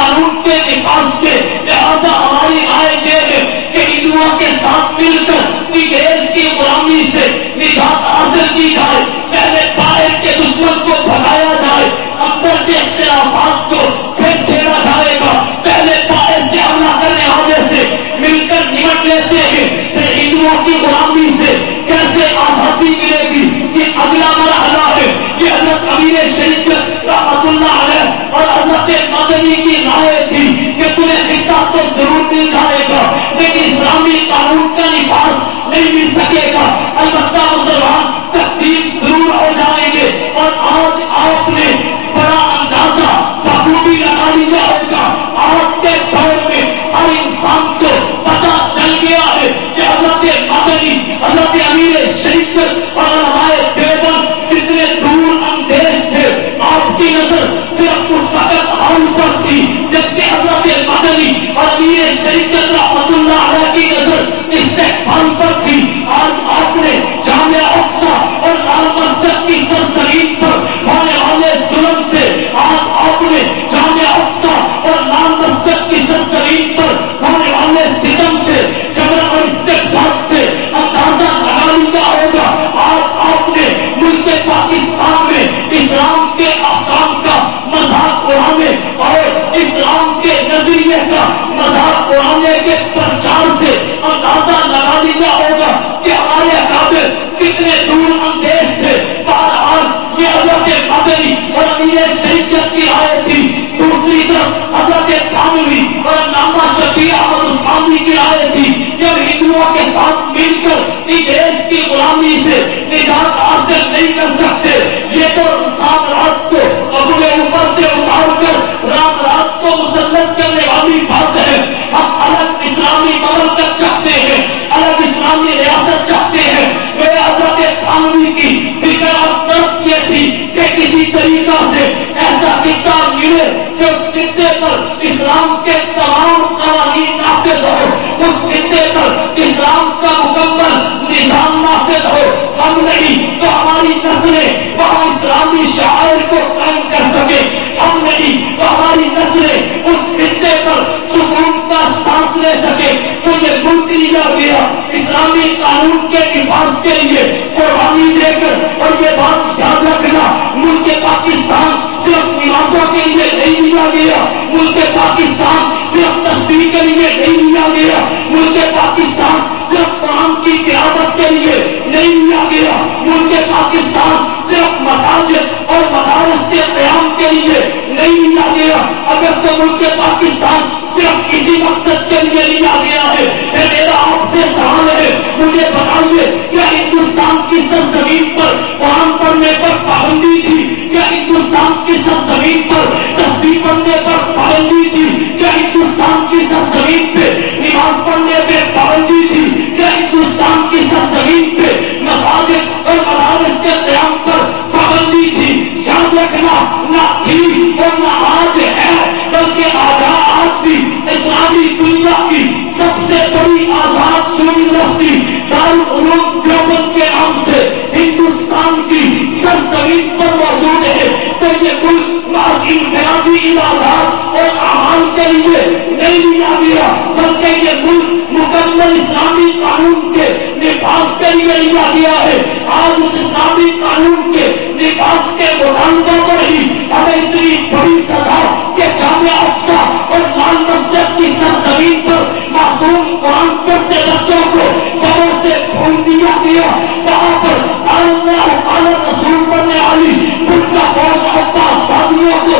قانون کے نفاذ کے، لہذا ہماری رائے یہ ہے کہ ہندوؤں کے ساتھ مل کر انگریز کی غلامی سے نجات حاصل کی جائے، پہلے باہر کے دشمن کو بھگایا جائے، اندر کے اختلافات کو پھر چھیڑا جائے گا، پہلے باہر سے حملہ کرنے والے سے مل کر نمٹ لیتے ہیں، پھر ہندوؤں کی غلامی سے کیسے آزادی ملے گی، یہ اگلا مرحلہ ہے۔ یہ حضرت امیر شریعت رحمت اللہ علیہ اور حضرت مدنی کی رائے تھی کہ تمہیں خطہ تو ضرور مل جائے گا لیکن اسلامی قانون کا نفاذ نہیں مل سکے گا، البتہ مسلمان تقسیم ضرور ہو جائیں گے۔ اور آج آپ نے بڑا اندازہ بخوبی لگا لیا ہوگا، آج کے دور میں ہر انسان کو پتہ چل گیا ہے کہ حضرت مدنی، حضرت امیر شریعت اور علماء دیوبند کتنے دور اندیش تھے۔ آپ کی نظر صرف مستقل حال پر تھی، جبکہ حضرت مدنی اور امیر شریعت رحمت اللہ علیہ کی نظر استقبال پر تھی۔ آج آپ نے جامعہ اقصی اور لال مسجد کی سرزمین پر ہونے والے ظلم سے، آج آپ نے جامعہ اقصی اور لال مسجد کی سرزمین پر ہونے والے ستم سے، جبر اور استقبال سے اندازہ لگا لیا ہوگا۔ آج آپ نے ملک پاکستان میں اسلام کے احکام کا مذاق اڑانے اور اسلام کے نظریے کا مذاق اڑانے کے پرچار سے اندازہ لگا لیا ہوگا کہ ہمارے اکابر کتنے دور اندیش تھے۔ بہرحال یہ حضرت مدنی اور امیر شریعت کی رائے تھی، دوسری طرف حضرت تھانوی اور علامہ شبیر احمد عثمانی کی رائے تھی۔ جب ہندوؤں کے ساتھ مل کر انگریز کی غلامی سے نجات حاصل نہیں کر سکتے، یہ تو سامراج کو اپنے اوپر سے اتار کر رام راج کو مسلط کرنے والی بات ہے۔ ہم الگ اسلامی مملکت چاہتے ہیں، الگ اسلامی ریاست چاہتے ہیں۔ میرے حضرت تھانوی کی فکر اور طرف یہ تھی کہ کسی طریقہ سے ایسا خطہ ملے کہ اس خطے پر اسلام کے تمام قوانین نافذ ہو، اس خطے پر اسلام کا مکمل نظام نافذ ہو۔ ہم نہیں تو ہماری نسلیں وہاں اسلامی شعائر کو قائم کر سکے، ہم نہیں تو ہماری نسلیں اس خطے پر سکون کا سانس لے سکے۔ تو یہ ملک لیا گیا اسلامی قانون کے نفاذ کے لیے قربانی دے کر، اور یہ بات یاد رکھنا، ملک پاکستان صرف نمازوں کے لیے نہیں لیا گیا، ملک پاکستان صرف تسبیح کے لیے نہیں لیا گیا، ملک پاکستان صرف قرآن کی قیادت کے لیے نہیں لیا گیا، ملک پاکستان صرف مساجد اور مدارس کے قیام کے لیے نہیں لیا گیا۔ اگر تو ملک پاکستان صرف اسی مقصد کے لیے لیا گیا ہے، میرا آپ سے سوال ہے، مجھے بتائیے کیا ہندوستان کی سرزمین پر قرآن پڑھنے پر پابندی تھی؟ کیا ہندوستان کی سرزمین پر تسبیح پڑھنے پر پابندی تھی؟ کیا ہندوستان کی سرزمین پہ نماز پڑھنے پہ پابندی تھی؟ کیا ہندوستان کی سرزمین پہ مساجد اور مدارس کے قیام پر پابندی تھی؟ یاد رکھنا، نہ تھی اور نہ آج ہے، بلکہ آج بھی اسلامی دنیا کی سب سے بڑی آزاد یونیورسٹی دارالعلوم دیوبند کے نام سے ہندوستان کی سرزمین پر موجود ہے۔ تو یہ ملک محض انفرادی عبادات اور اعمال کے لیے نہیں لیا گیا، بلکہ یہ ملک مکمل اسلامی قانون کے نفاذ کے لیے لیا گیا ہے۔ آج اس اسلامی قانون کے نفاذ کے مطالبہ پر ہی ہمیں اتنی بڑی سزا کہ جامعہ اقصی اور لال مسجد کی سرزمین پر معصوم قرآن پڑھتے بچوں کو قبر سے کھول دیا گیا، وہاں پر اللہ تعالی رسول پڑھنے والی فرقہ فوج عباس سادیوں کو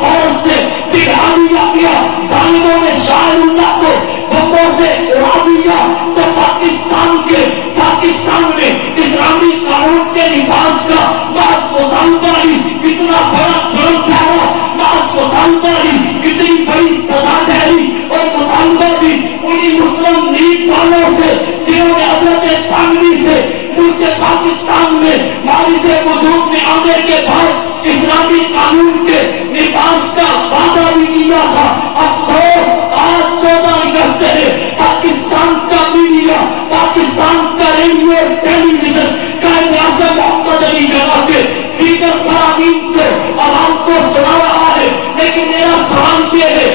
فوج سے بگھا دیا گیا، ظالموں نے شاعر اللہ کو بمبوں سے اڑا دیا۔ تو پاکستان میں اسلامی قانون کے نفاذ کا بات مطالبہ ہی اتنا بڑا جرم ٹھہرا، بات مطالبہ ہی اتنی بڑی سزا ٹھہری، اور مطالبہ بھی انہی مسلم لیگ والوں سے جنہوں نے حضرت تھانوی سے ملک پاکستان میں مالک وجود میں آنے کے بعد اسلامی قانون کے نفاذ کا وعدہ بھی کیا تھا۔ افسوس آج 14 اگست ہے، پاکستان کا میڈیا، پاکستان کا ریڈیو ٹیلی ویژن قائد اعظم محمد علی جناح کے دیگر فرامین کو عوام کو سنا رہا ہے، لیکن میرا سوال یہ ہے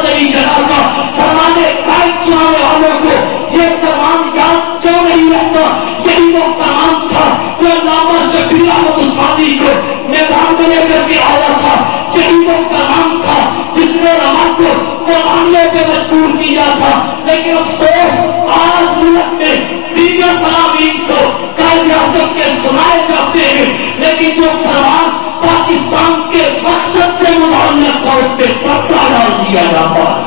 محمد علی جناح کا فرمانے قائد سنانے والوں کو یہ فرمان یاد کیوں نہیں رہتا؟ یہی وہ فرمان تھا جو علامہ شبیر احمد عثمانی کو میدان میں لے کر کے آیا تھا. یہی وہ فرمان تھا جس نے علماء کو قربانیوں پہ مجبور کیا تھا. لیکن افسوس آج ملک میں دیگر فرامین تو قائد اعظم کے سنائے جاتے ہیں، لیکن جو فرمان پاکستان کے مقصد سے متعلق تھا اس پہ پردہ ڈال دیا جاتا ہے.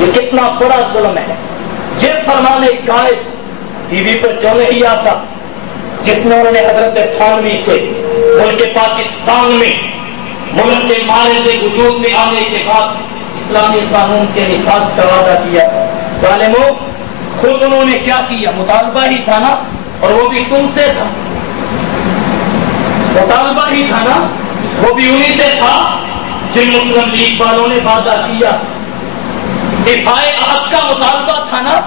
یہ کتنا بڑا ظلم ہے. یہ فرمان قائد ٹی وی پر کیوں نہیں آتا جس میں انہوں نے حضرت تھانوی سے ملک پاکستان میں ملک کے معرض وجود میں آنے کے بعد اسلامی قانون کے نفاذ کا وعدہ کیا؟ ظالموں، خود انہوں نے کیا کیا؟ مطالبہ ہی تھا نا، اور وہ بھی تم سے تھا. مطالبہ ہی تھا نا، وہ بھی انہی سے تھا جن مسلم لیگ والوں نے وعدہ کیا. دفاع حق کا مطالبہ تھا نا.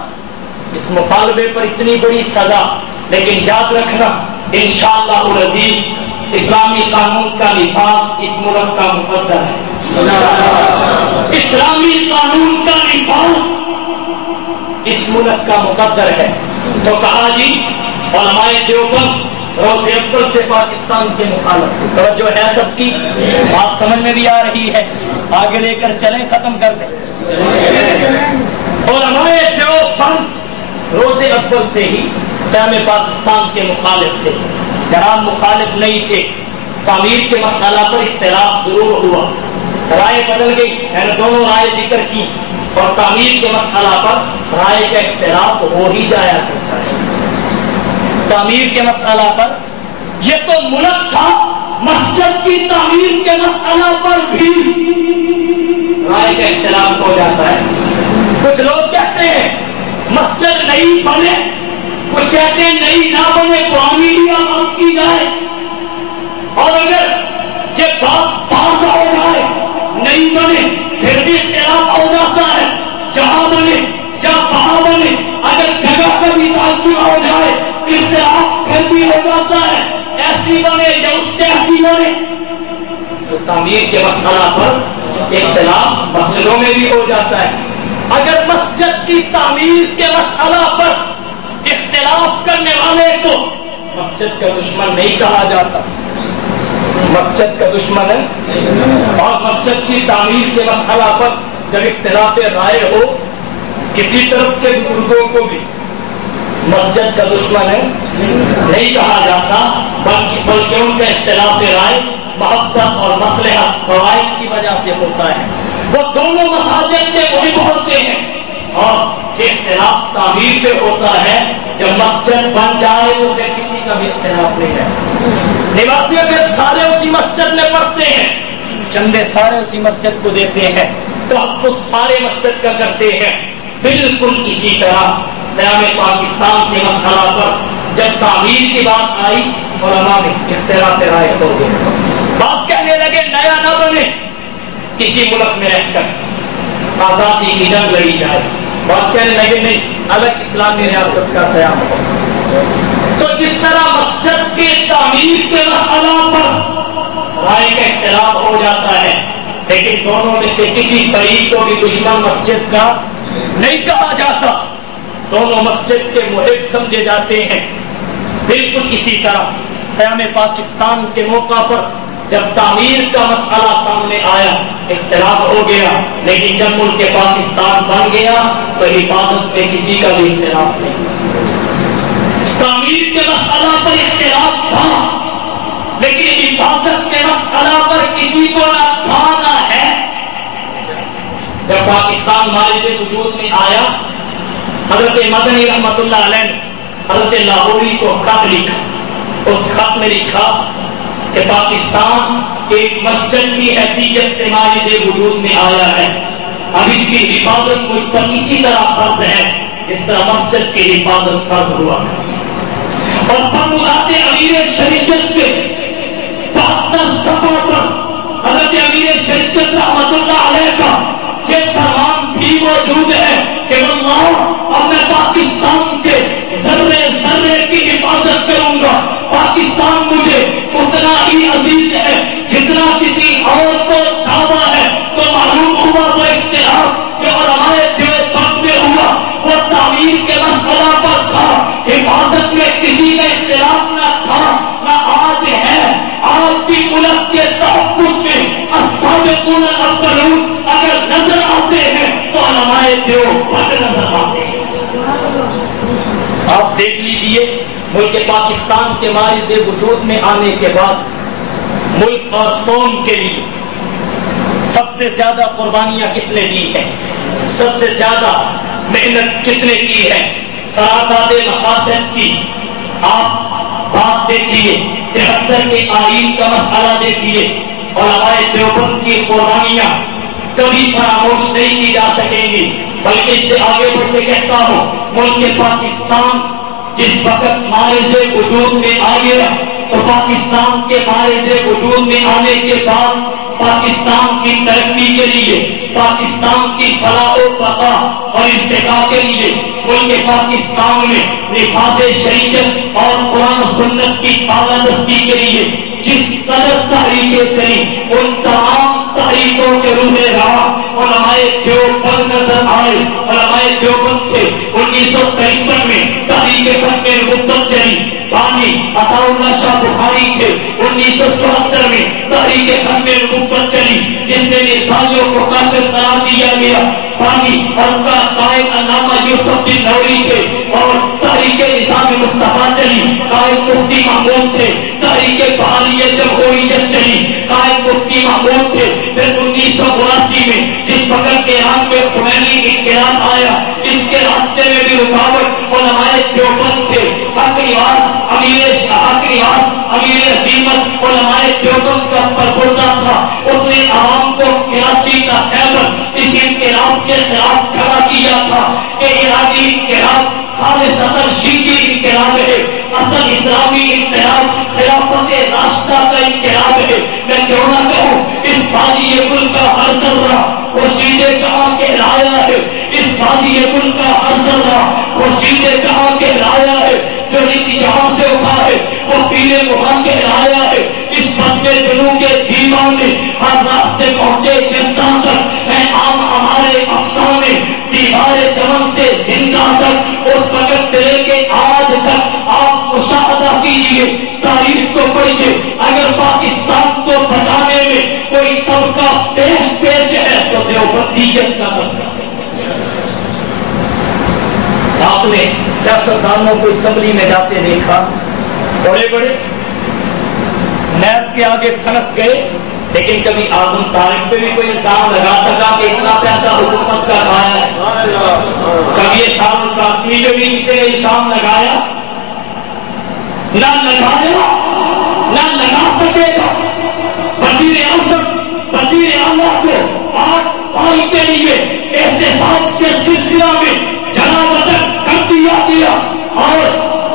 اس مطالبے پر اتنی بڑی سزا، لیکن یاد رکھنا انشاءاللہ العزیز اسلامی قانون کا نفاذ اس ملک کا مقدر ہے. اسلامی قانون کا نفاذ اس ملک کا مقدر ہے. تو کہا جی علماء دیوبند روز اول سے پاکستان کے مخالف. توجہ ہے سب کی؟ بات سمجھ میں بھی آ رہی ہے؟ آگے لے کر چلیں، ختم کر دیں. علماء دیوبند روز اول سے ہی قیام پاکستان کے مخالف تھے. جناب مخالف نہیں تھے، تعمیر کے مسئلہ پر اختلاف ضرور ہوا، رائے بدل گئی، میں نے دونوں رائے ذکر کی، اور تعمیر کے مسئلہ پر رائے کا اختلاف ہو ہی جایا کرتا ہے. تعمیر کے مسئلہ پر یہ تو ملک تھا، مسجد کی تعمیر کے مسئلہ پر بھی رائے کا اختلاف ہو جاتا ہے. کچھ لوگ کہتے ہیں مسجد نہیں بنے، کچھ کہتے ہیں نہیں نہ بنے، پرانی ہی آباد کی جائے. اور اگر یہ بات پاس ہو جائے نہیں بنے پھر بھی اختلاف ہو جاتا ہے. یہاں بنے یا وہاں بنے، اگر جگہ کا بھی تعلق ہو جائے اختلاف پھر بھی ہو جاتا ہے. ایسی بنے یا اس جیسی بنے. تو تعمیر کے مسئلہ پر اختلاف مسجدوں میں بھی ہو جاتا ہے. اگر مسجد کی تعمیر کے مسئلہ پر اختلاف کرنے والے کو مسجد کا دشمن نہیں کہا جاتا. مسجد کا دشمن ہے. اور مسجد کی تعمیر کے مسئلہ پر جب اختلاف رائے ہو کسی طرف کے بزرگوں کو بھی مسجد کا دشمن ہے نہیں کہا جاتا، بلکہ ان کا اختلاف رائے محبت اور مصلحت فوائد کی وجہ سے ہوتا ہے. وہ دونوں مساجد کے محب ہوتے ہیں، اور اختلاف تعمیر پہ ہوتا ہے. جب مسجد بن جائے تو پھر کسی کا بھی اختلاف نہیں ہے. نواسی پھر سارے اسی مسجد میں پڑھتے ہیں، چندے سارے اسی مسجد کو دیتے ہیں، تحفظ سارے مسجد کا کرتے ہیں. بالکل اسی طرح قیام پاکستان کے مسئلہ پر جب تعمیر کی بات آئی علماء میں اختلاف رائے ہو گئے. بعض کہنے لگے نیا نہ بنے، کسی ملک میں رہ کر آزادی کی جنگ لڑی جائے. بعض کہنے لگے نہیں، الگ اسلامی ریاست کا قیام ہو. تو جس طرح مسجد کے تعمیر کے مسئلہ پر رائے کا اختلاف ہو جاتا ہے، لیکن دونوں میں سے کسی فریق کو بھی دشمن مسجد کا نہیں کہا جاتا، دونوں مسجد کے محب سمجھے جاتے ہیں. بالکل اسی طرح قیام پاکستان کے موقع پر جب تعمیر کا مسئلہ سامنے آیا اختلاف ہو گیا، لیکن جب ملک پاکستان بن گیا تو حفاظت میں کسی کا بھی اختلاف نہیں. تعمیر کے مسئلہ پر اختلاف تھا، لیکن حفاظت کے مسئلہ پر کسی کو نہ تھا نہ ہے. جب پاکستان معرض وجود میں آیا، حضرت مدنی رحمت اللہ علیہ نے حضرت لاہوری کو خط لکھا. اس خط میں لکھا کہ پاکستان ایک مسجد کی حیثیت سے معرض وجود میں آیا ہے، اب اس کی حفاظت مجھ پر اسی طرح فرض ہے جس طرح مسجد کی حفاظت فرض ہوا. اور فرمودات امیر شریعت کے 72 صفحوں پر حضرت امیر شریعت رحمت اللہ علیہ کا یہ فرمان بھی موجود ہے کہ اللہ اب میں پاکستان کے ذرے ذرے کی حفاظت کروں گا. پاکستان مجھے اتنا ہی عزیز ہے جتنا کسی اور کو دعویٰ ہے. تو معلوم ہوا پاکستان کے مارز وجود میں آنے کے بعد ملک اور قوم کے لیے سب سے زیادہ قربانیاں کس نے دی ہیں، سب سے زیادہ محنت کس نے کی ہے، قرارداد مقاصد کی آپ بات دیکھیے، 73 کے آئین کا مسئلہ دیکھیے، علماء دیوبند کی قربانیاں کبھی فراموش نہیں کی جا سکیں گی، بلکہ اس سے آگے بڑھ کے کہتا ہوں ملک پاکستان جس وقت مارز وجود میں آ گیا تو پاکستان کے مارز وجود میں آنے کے بعد پاکستان کی ترقی کے لیے، پاکستان کی فلاح و بقا اور ارتقاء کے لیے ملک پاکستان میں نفاذ شریعت اور قرآن و سنت کی بالادستی کے لیے جس قدر تحریکیں چلی، ان تمام تحریکوں کے روح روا علماء دیوبند نظر آئے۔ علماء دیوبند تھے 1953 میں تحریک فن نبوت چلی، بانی عطا اللہ شاہ بخاری تھے 1974 میں تحریک فن نبوت چلی جس میں مرزائیوں کو کافر قرار دیا گیا، بانی اور کا قائد علامہ یوسف بن نوری تھے اور تحریک نظام مصطفیٰ چلی، قائد مفتی محمود تھے، تحریک بحالیہ جمہوریت چلی، قائد مفتی محمود تھے۔ پھر 1982 میں جس وقت ایران میں خمینی انقلاب آیا، اس کے راستے میں بھی رکاوٹ علماء دیوبند تھے، حق نواز امیر عظیمت علماء دیوبند کا پرپردہ تھا، اس نے عوام کو کراچی کا خیبر اس انقلاب کے خلاف کھڑا کیا تھا کہ عراقی انقلاب خالصتاً شیعی انقلاب ہے، اصل اسلامی انقلاب خلافت راشدہ کا انقلاب ہے۔ میں کیوں نہ کہوں اس وادی گل کا ہر ذرہ خورشید جہاں کہلایا ہے، اس وادی گل کا ہر ذرہ خورشید جہاں کہلایا ہے، جو ریتی جہاں سے اٹھا ہے وہ پیر مغان کہلایا ہے۔ اس بدلے دلوں کے دیوانے ہر رات سے پہنچے جستان تک ہے عام ہمارے افسانے، دیوار چمن سے زندہ تک اس وقت سے لے کے آج تک آپ مشاہدہ کیجیے، تاریخ کو پڑھیے۔ اگر پاکستان کو بچانے میں کوئی طبقہ پیش ہے تو دیوبندیت کا طبقہ ہے۔ آپ نے سیاستدانوں کو اسمبلی میں جاتے دیکھا، بڑے بڑے نیب کے آگے پھنس گئے، لیکن کبھی اعظم طارق پہ بھی کوئی الزام لگا سکا کہ اتنا پیسہ حکومت کا کھایا ہے؟ کبھی یہ سار القاسمی پہ بھی کسی نے الزام لگایا؟ نہ لگایا نہ لگا سکے گا۔ وزیر اعظم کو 8 سال کے لیے احتساب کے سلسلہ میں جلا وطن کر دیا گیا اور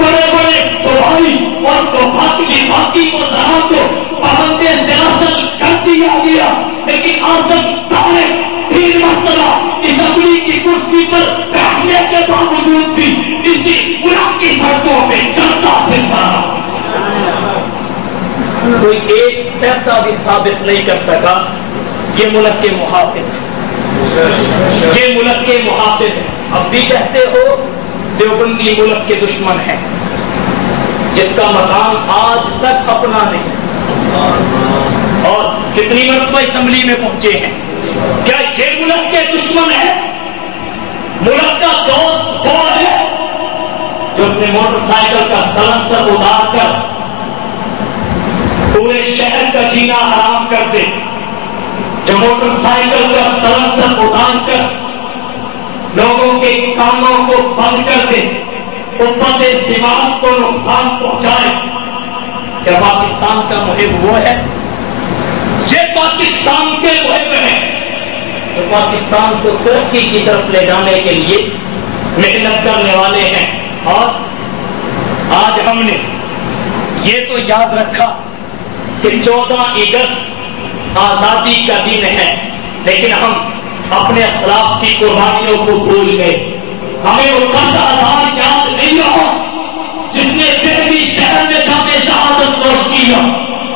بڑے بڑے صوبائی اور وفاقی وزراء کو پابند سیاست کر دیا گیا، لیکن اعظم طارق 3 مرتبہ اسمبلی کی کرسی پر بیٹھنے کے باوجود بھی اسی ملک کی سڑکوں پہ چلتا پھرتا رہا۔ کوئی ایک پیسہ بھی ثابت نہیں کر سکا یہ ملک کے محافظ ہیں، یہ ملک کے محافظ ہیں۔ اب بھی کہتے ہو دیوبندی ملک کے دشمن ہیں، جس کا مقام آج تک اپنا نہیں، اور کتنی مرتبہ اسمبلی میں پہنچے ہیں۔ کیا یہ ملک کے دشمن ہے؟ ملک کا دوست وہ ہے جو اپنے موٹر سائیکل کا سلنسر اتار کر پورے شہر کا جینا حرام کر دے، جو موٹر سائیکل کا سلنسر اتار کر لوگوں کے کانوں کو بند کر دے، امت سماعت کو نقصان پہنچائے۔ کیا پاکستان کا محب وہ ہے؟ یہ پاکستان کے محب ہیں جو پاکستان کو ترقی کی طرف لے جانے کے لیے محنت کرنے والے ہیں۔ اور آج ہم نے یہ تو یاد رکھا کہ 14 اگست آزادی کا دن ہے، لیکن ہم اپنے اسلاف کی قربانیوں کو بھول گئے۔ ہمیں وہ 10,000 یاد نہیں رہا جس نے دہلی شہر میں جامع شہادت نوش کیا،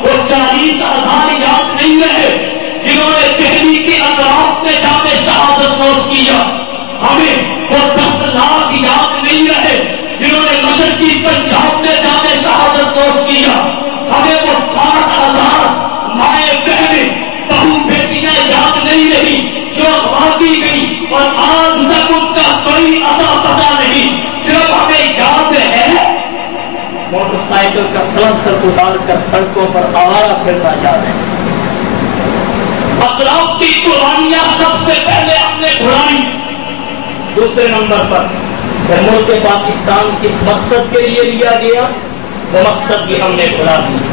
وہ 40,000 یاد نہیں رہے جنہوں نے دہلی کے اطراف میں جامع شہادت نوش کیا، ہمیں وہ 10 لاکھ یاد نہیں رہے جنہوں نے مشرقی پنجاب میں جامع شہادت نوش کیا، ہمیں وہ 60,000 مائیں بہنیں بہو بیٹیاں یاد نہیں رہی جو اغوا گئی اور آج تک ان کا کوئی اتا پتا نہیں۔ صرف ہمیں یاد ہے کا سلسل اتار کر سڑکوں پر آوارہ پھرتا جا رہے ہیں۔ اسلاف کی قربانیاں سب سے پہلے ہم نے بڑھائی۔ دوسرے نمبر پر ملک پاکستان کس مقصد کے لیے لیا گیا وہ مقصد بھی ہم نے بڑھا دیا۔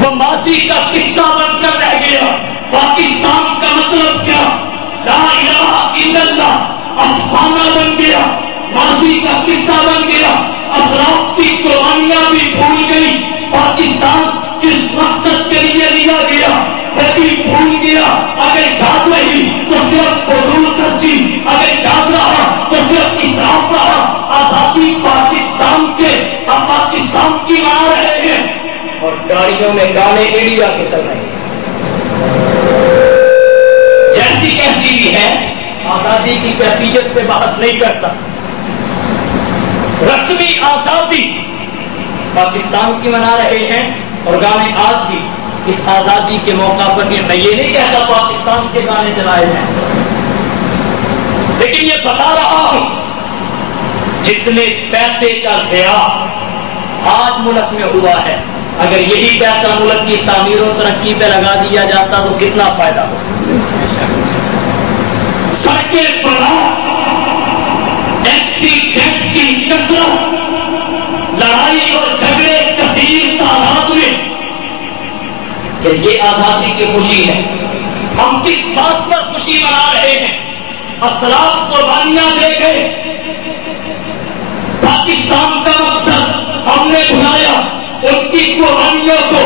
وہ ماضی کا قصہ بن کر رہ گیا۔ پاکستان کا مطلب کیا؟ لا الہ الا اللہ افسانہ بن گیا، ماضی کا قصہ بن گیا، اسلاف کی قربانیاں بھی بھول گئی۔ پاکستان کس مقصد کے لیے لیا گیا وہ بھی بھول گیا۔ اگر یاد رہی تو صرف فضول خرچی، اگر یاد رہا تو صرف اسراف رہا۔ آزادی پاکستان کے اب پاکستان کی آ رہے ہیں اور گاڑیوں میں گانے انڈیا کے چل رہے ہیں۔ جیسی کیسی بھی ہے آزادی کی کیفیت پہ بحث نہیں کرتا۔ رسمی آزادی پاکستان کی منا رہے ہیں اور گانے آج بھی اس آزادی کے موقع پر بھی۔ میں یہ نہیں کہتا پاکستان کے گانے چلائے جائیں، لیکن یہ بتا رہا ہوں جتنے پیسے کا ضیاع آج ملک میں ہوا ہے، اگر یہی پیسہ ملک کی تعمیر و ترقی پہ لگا دیا جاتا تو کتنا فائدہ ہو۔ سڑکیں بنا، ایکسیڈنٹ کی کثرت، لڑائی اور جھگڑے کثیر تعداد میں، کہ یہ آزادی کی خوشی ہے۔ ہم کس بات پر خوشی منا رہے ہیں؟ اسلاف قربانیاں دے گئے، پاکستان کا مقصد ہم نے بنایا، ان کی قربانیوں کو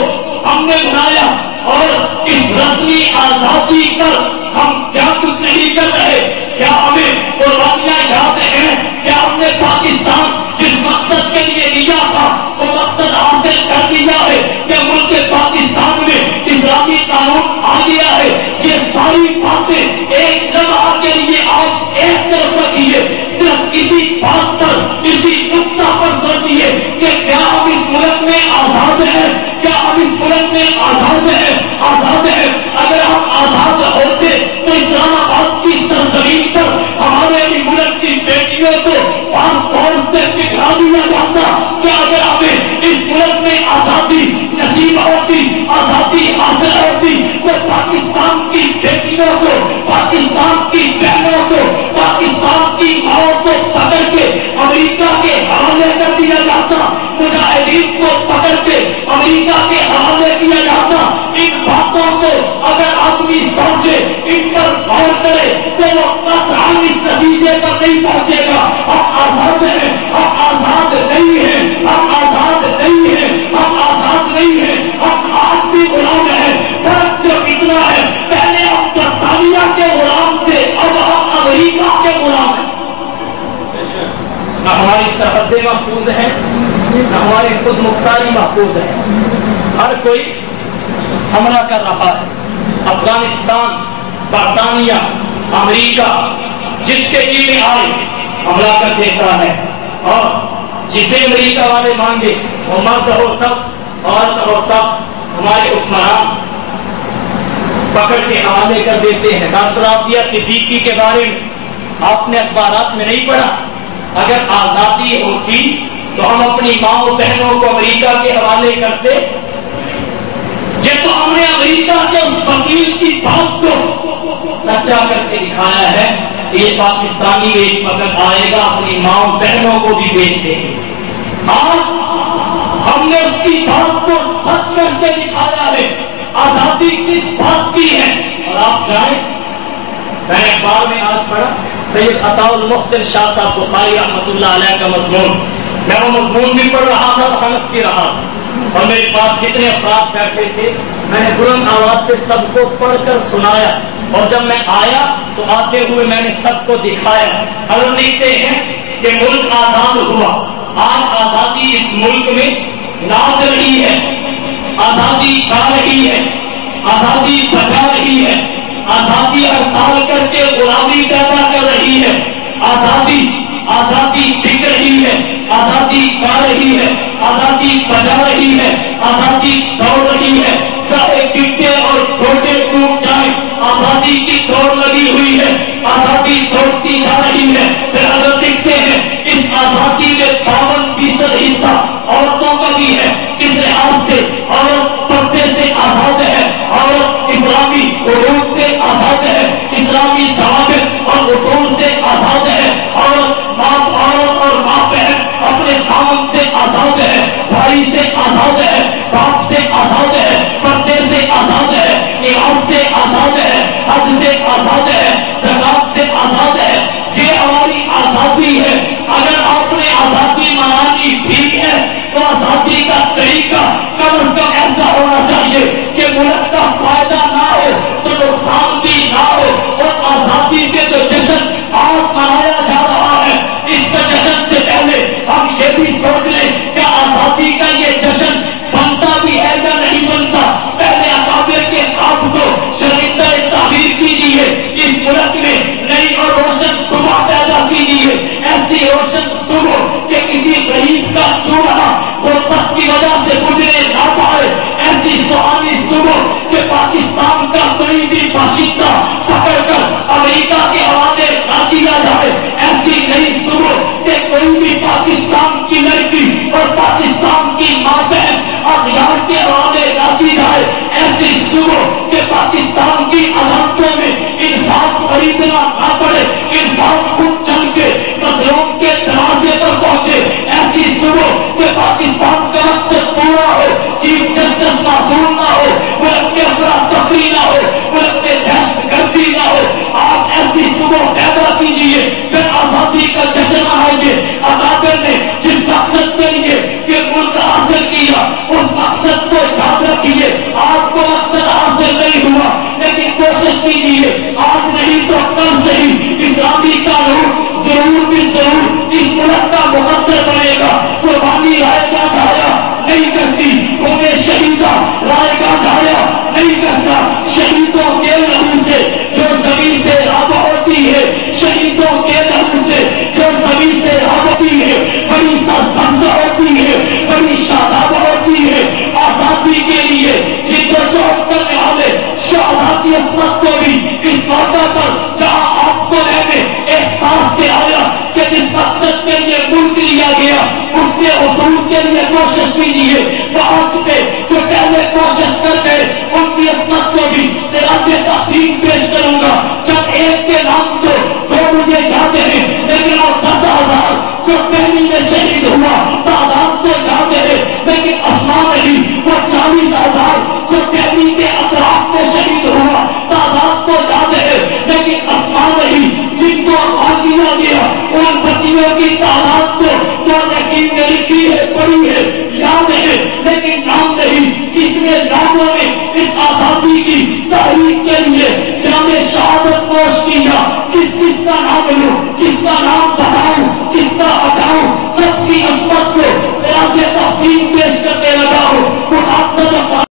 ہم نے بنایا، اور اس رسمی آزادی پر ہم کیا کچھ نہیں کر رہے؟ کیا ہمیں قربانیاں یاد ہیں؟ کیا ہم نے پاکستان جس مقصد کے لیے لیا تھا وہ مقصد حاصل کر دیا ہے؟ کہ ملک پاکستان میں اسلامی قانون آ گیا ہے؟ یہ ساری باتیں ایک لمحہ کے لیے آپ ایک طرف رکھیے، صرف اسی بات پر، اسی نقطہ پر سوچیے کہ کیا ہم اس ملک میں آزاد ہیں؟ کیا ہم اس ملک میں آزاد ہیں؟ آزاد ہیں۔ اگر ہم آزاد ہوتے تو اسلام آباد کی سرزمین پر ہمارے ملک کی بیٹیوں کو پاسپورٹ سے پگھلا دیا جاتا۔ کہ اگر ہمیں اس ملک میں آزادی نصیب ہوتی، آزادی حاصل ہوتی، تو پاکستان کی بیٹیوں کو، پاکستان کی بہنوں کو، پاکستان کی ماؤں کو پکڑ کے امریکہ کے حوالے کر دیا جاتا، مجاہدین کو پکڑ کے امریکہ کے حوالے کیا جاتا۔ ان باتوں کو اگر آدمی سوچے، ان پر غور کرے تو وہ قطعاً اس نتیجے پر نہیں پہنچے گا ہم آزاد ہیں، ہم آزاد نہیں ہیں، ہم آزاد نہیں ہیں، ہم آزاد نہیں ہیں، ہم آج بھی غلام ہیں۔ فرق صرف اتنا ہے، پہلے ہم برطانیہ کے غلام تھے، اب ہم امریکہ کے غلام ہیں۔ نہ ہماری سرحدیں محفوظ ہیں، نہ ہماری خود مختاری محفوظ ہے۔ ہر کوئی حملہ کر رہا ہے۔ افغانستان، برطانیہ، امریکہ جس کے جی میں آئے حملہ کر دیتا ہے، اور جسے امریکہ والے مانگے وہ مرد ہو تب، عورت ہو تب، ہمارے حکمران پکڑ کے حوالے کر دیتے ہیں۔ ڈاکٹر عافیہ صدیقی کے بارے میں آپ نے اخبارات میں نہیں پڑھا؟ اگر آزادی ہوتی تو ہم اپنی ماں و بہنوں کو امریکہ کے حوالے کرتے؟ یہ تو ہم نے امریکہ کے اس وکیل کی بات کو سچا کر کے دکھایا ہے کہ یہ پاکستانی ایک وقت آئے گا اپنی ماں و بہنوں کو بھی بیچ دیں گے۔ آج ہم نے اس کی بات کو سچ کر کے دکھایا ہے۔ آزادی کس بات کی ہے؟ اور آپ جائیں، میں نے اخبار میں آج پڑھا سید عطاء المحسن شاہ صاحب بخاری رحمۃ اللہ علیہ کا مضمون، میں وہ مضمون بھی پڑھ رہا تھا اور ہنس بھی رہا تھا، اور میرے پاس جتنے افراد بیٹھے تھے میں نے بلند آواز سے سب کو پڑھ کر سنایا، اور جب میں آیا تو آتے ہوئے میں نے سب کو دکھایا۔ حضرت لکھتے ہیں کہ ملک آزاد ہوا، آج آزادی اس ملک میں ناچ رہی ہے، آزادی کھا رہی ہے، آزادی بچا رہی ہے، آزادی ہڑتال کر کے غلامی پیدا کر رہی ہے، آزادی بک رہی ہے، آزادی کھا رہی ہے، آزادی بچا رہی ہے، آزادی دوڑ رہی ہے، چاہے گٹے اور گھوٹے ٹوٹ جائیں، آزادی کی دوڑ لگی ہوئی ہے، آزادی دوڑتی جا رہی ہے۔ پھر اگر دیکھتے ہیں اس آزادی میں 52% حصہ عورتوں کا بھی ہے، کس نوکری سے آزاد ہے، باپ سے آزاد ہے، پردے سے آزاد ہے، نماز سے آزاد ہے، حج سے آزاد ہے، زکات سے آزاد ہے. یہ ہماری آزادی ہے. اگر آپ نے آزادی منانی بھی ہے تو آزادی کا طریقہ کم از کم ایسا ہونا چاہیے کہ ملک کا فائدہ نہ ہو تو نقصان بھی نہ ہو. اور آزادی کے جو جشن آج منایا جا رہا ہے، اس کا جشن سے پہلے ہم یہ بھی سوچ لیں کہ آزادی کا یہ جشن بنتا بھی ہے یا نہیں بنتا. پہلے اکابر کے آپ کو شرمندہ تعبیر کیجیے. اس ملک میں نئی اور روشن صبح پیدا کیجیے، ایسی روشن صبح کہ کسی غریب کا چولہا غربت کی وجہ سے گزرے نہ پائے. ایسی سہانی صبح کہ پاکستان کا کوئی بھی باشندہ پکڑ کر امریکہ کے حوالے نہ کیا جائے. ایسی نئی صبح کہ کوئی بھی پاکستان کی لڑکی اور پاکستان کی ماں بہن اغیار کے حوالے نہ کی جائے. ایسی صبح کہ پاکستان کی عدالتوں میں انصاف خریدنا نہ پڑے، انصاف خود چل کے مظلوم کے دروازے پر پہنچے. ایسی صبح کہ پاکستان کا مقصد پورا ہو، چیف جسٹس معصوم نہ ہو، ملک کے افراتفری نہ ہو، ملک میں دہشت گردی نہ ہو. آپ ایسی صبح پیدا کیجیے، پھر آزادی کا جشن منائیے. اکابر نے جس مقصد کے لیے یہ ملک حاصل کیا اس مقصد کو یاد رکھیے. آپ کو مقصد حاصل نہیں ہوا لیکن کوشش کیجیے، آج نہیں تو کل سے ہی اسلامی قانون ضرور بھی ضرور اس ملک کا مقدر بنے گا. قربانی رائے کا جایا نہیں کرتی، انہیں شہیدہ رائے کا جایا نہیں کرتا. شہیدوں کے لہو سے جو زمین سے رابطہ ہوتی ہے، شہیدوں کے لہو سے جو زمین سے رابطہ ہوتی ہے، بڑی سبزہ ہوتی ہے، بڑی شاداب ہوتی ہے. آزادی کے لیے جدوجہد کرنے والے شہداء کی عصمت کو بھی اس موقع پر جہاں آپ کو رہنے احساس دے آیا کہ جس مقصد کے لیے ملک لیا گیا اس کے حصول کے لیے کوشش کیجیے. تو آج پہ جو پہلے کوشش کر گئے ان کی عصمت کو بھی خراج تحسین پیش کروں گا. جب ایک کے نام تو دو مجھے یاد ہیں لیکن وہ 10,000 جو پہلی میں شہید ہوا تعداد تو یاد ہے لیکن اسماء نہیں. وہ 40,000 جو پہلی کے اطراف میں شہید ہوا تعداد تو یاد ہے لیکن اسماء نہیں. جن کو اغوا کیا گیا ان بچیوں کی تعداد تو یقین نے لکھی ہے، پڑھی ہے، یاد ہے لیکن نام نہیں. کتنے لوگوں نے اس آزادی کی تحریک کے لیے جام شہادت نوش کیا. کس کس کا نام لوں، کس کا نام بتاؤں؟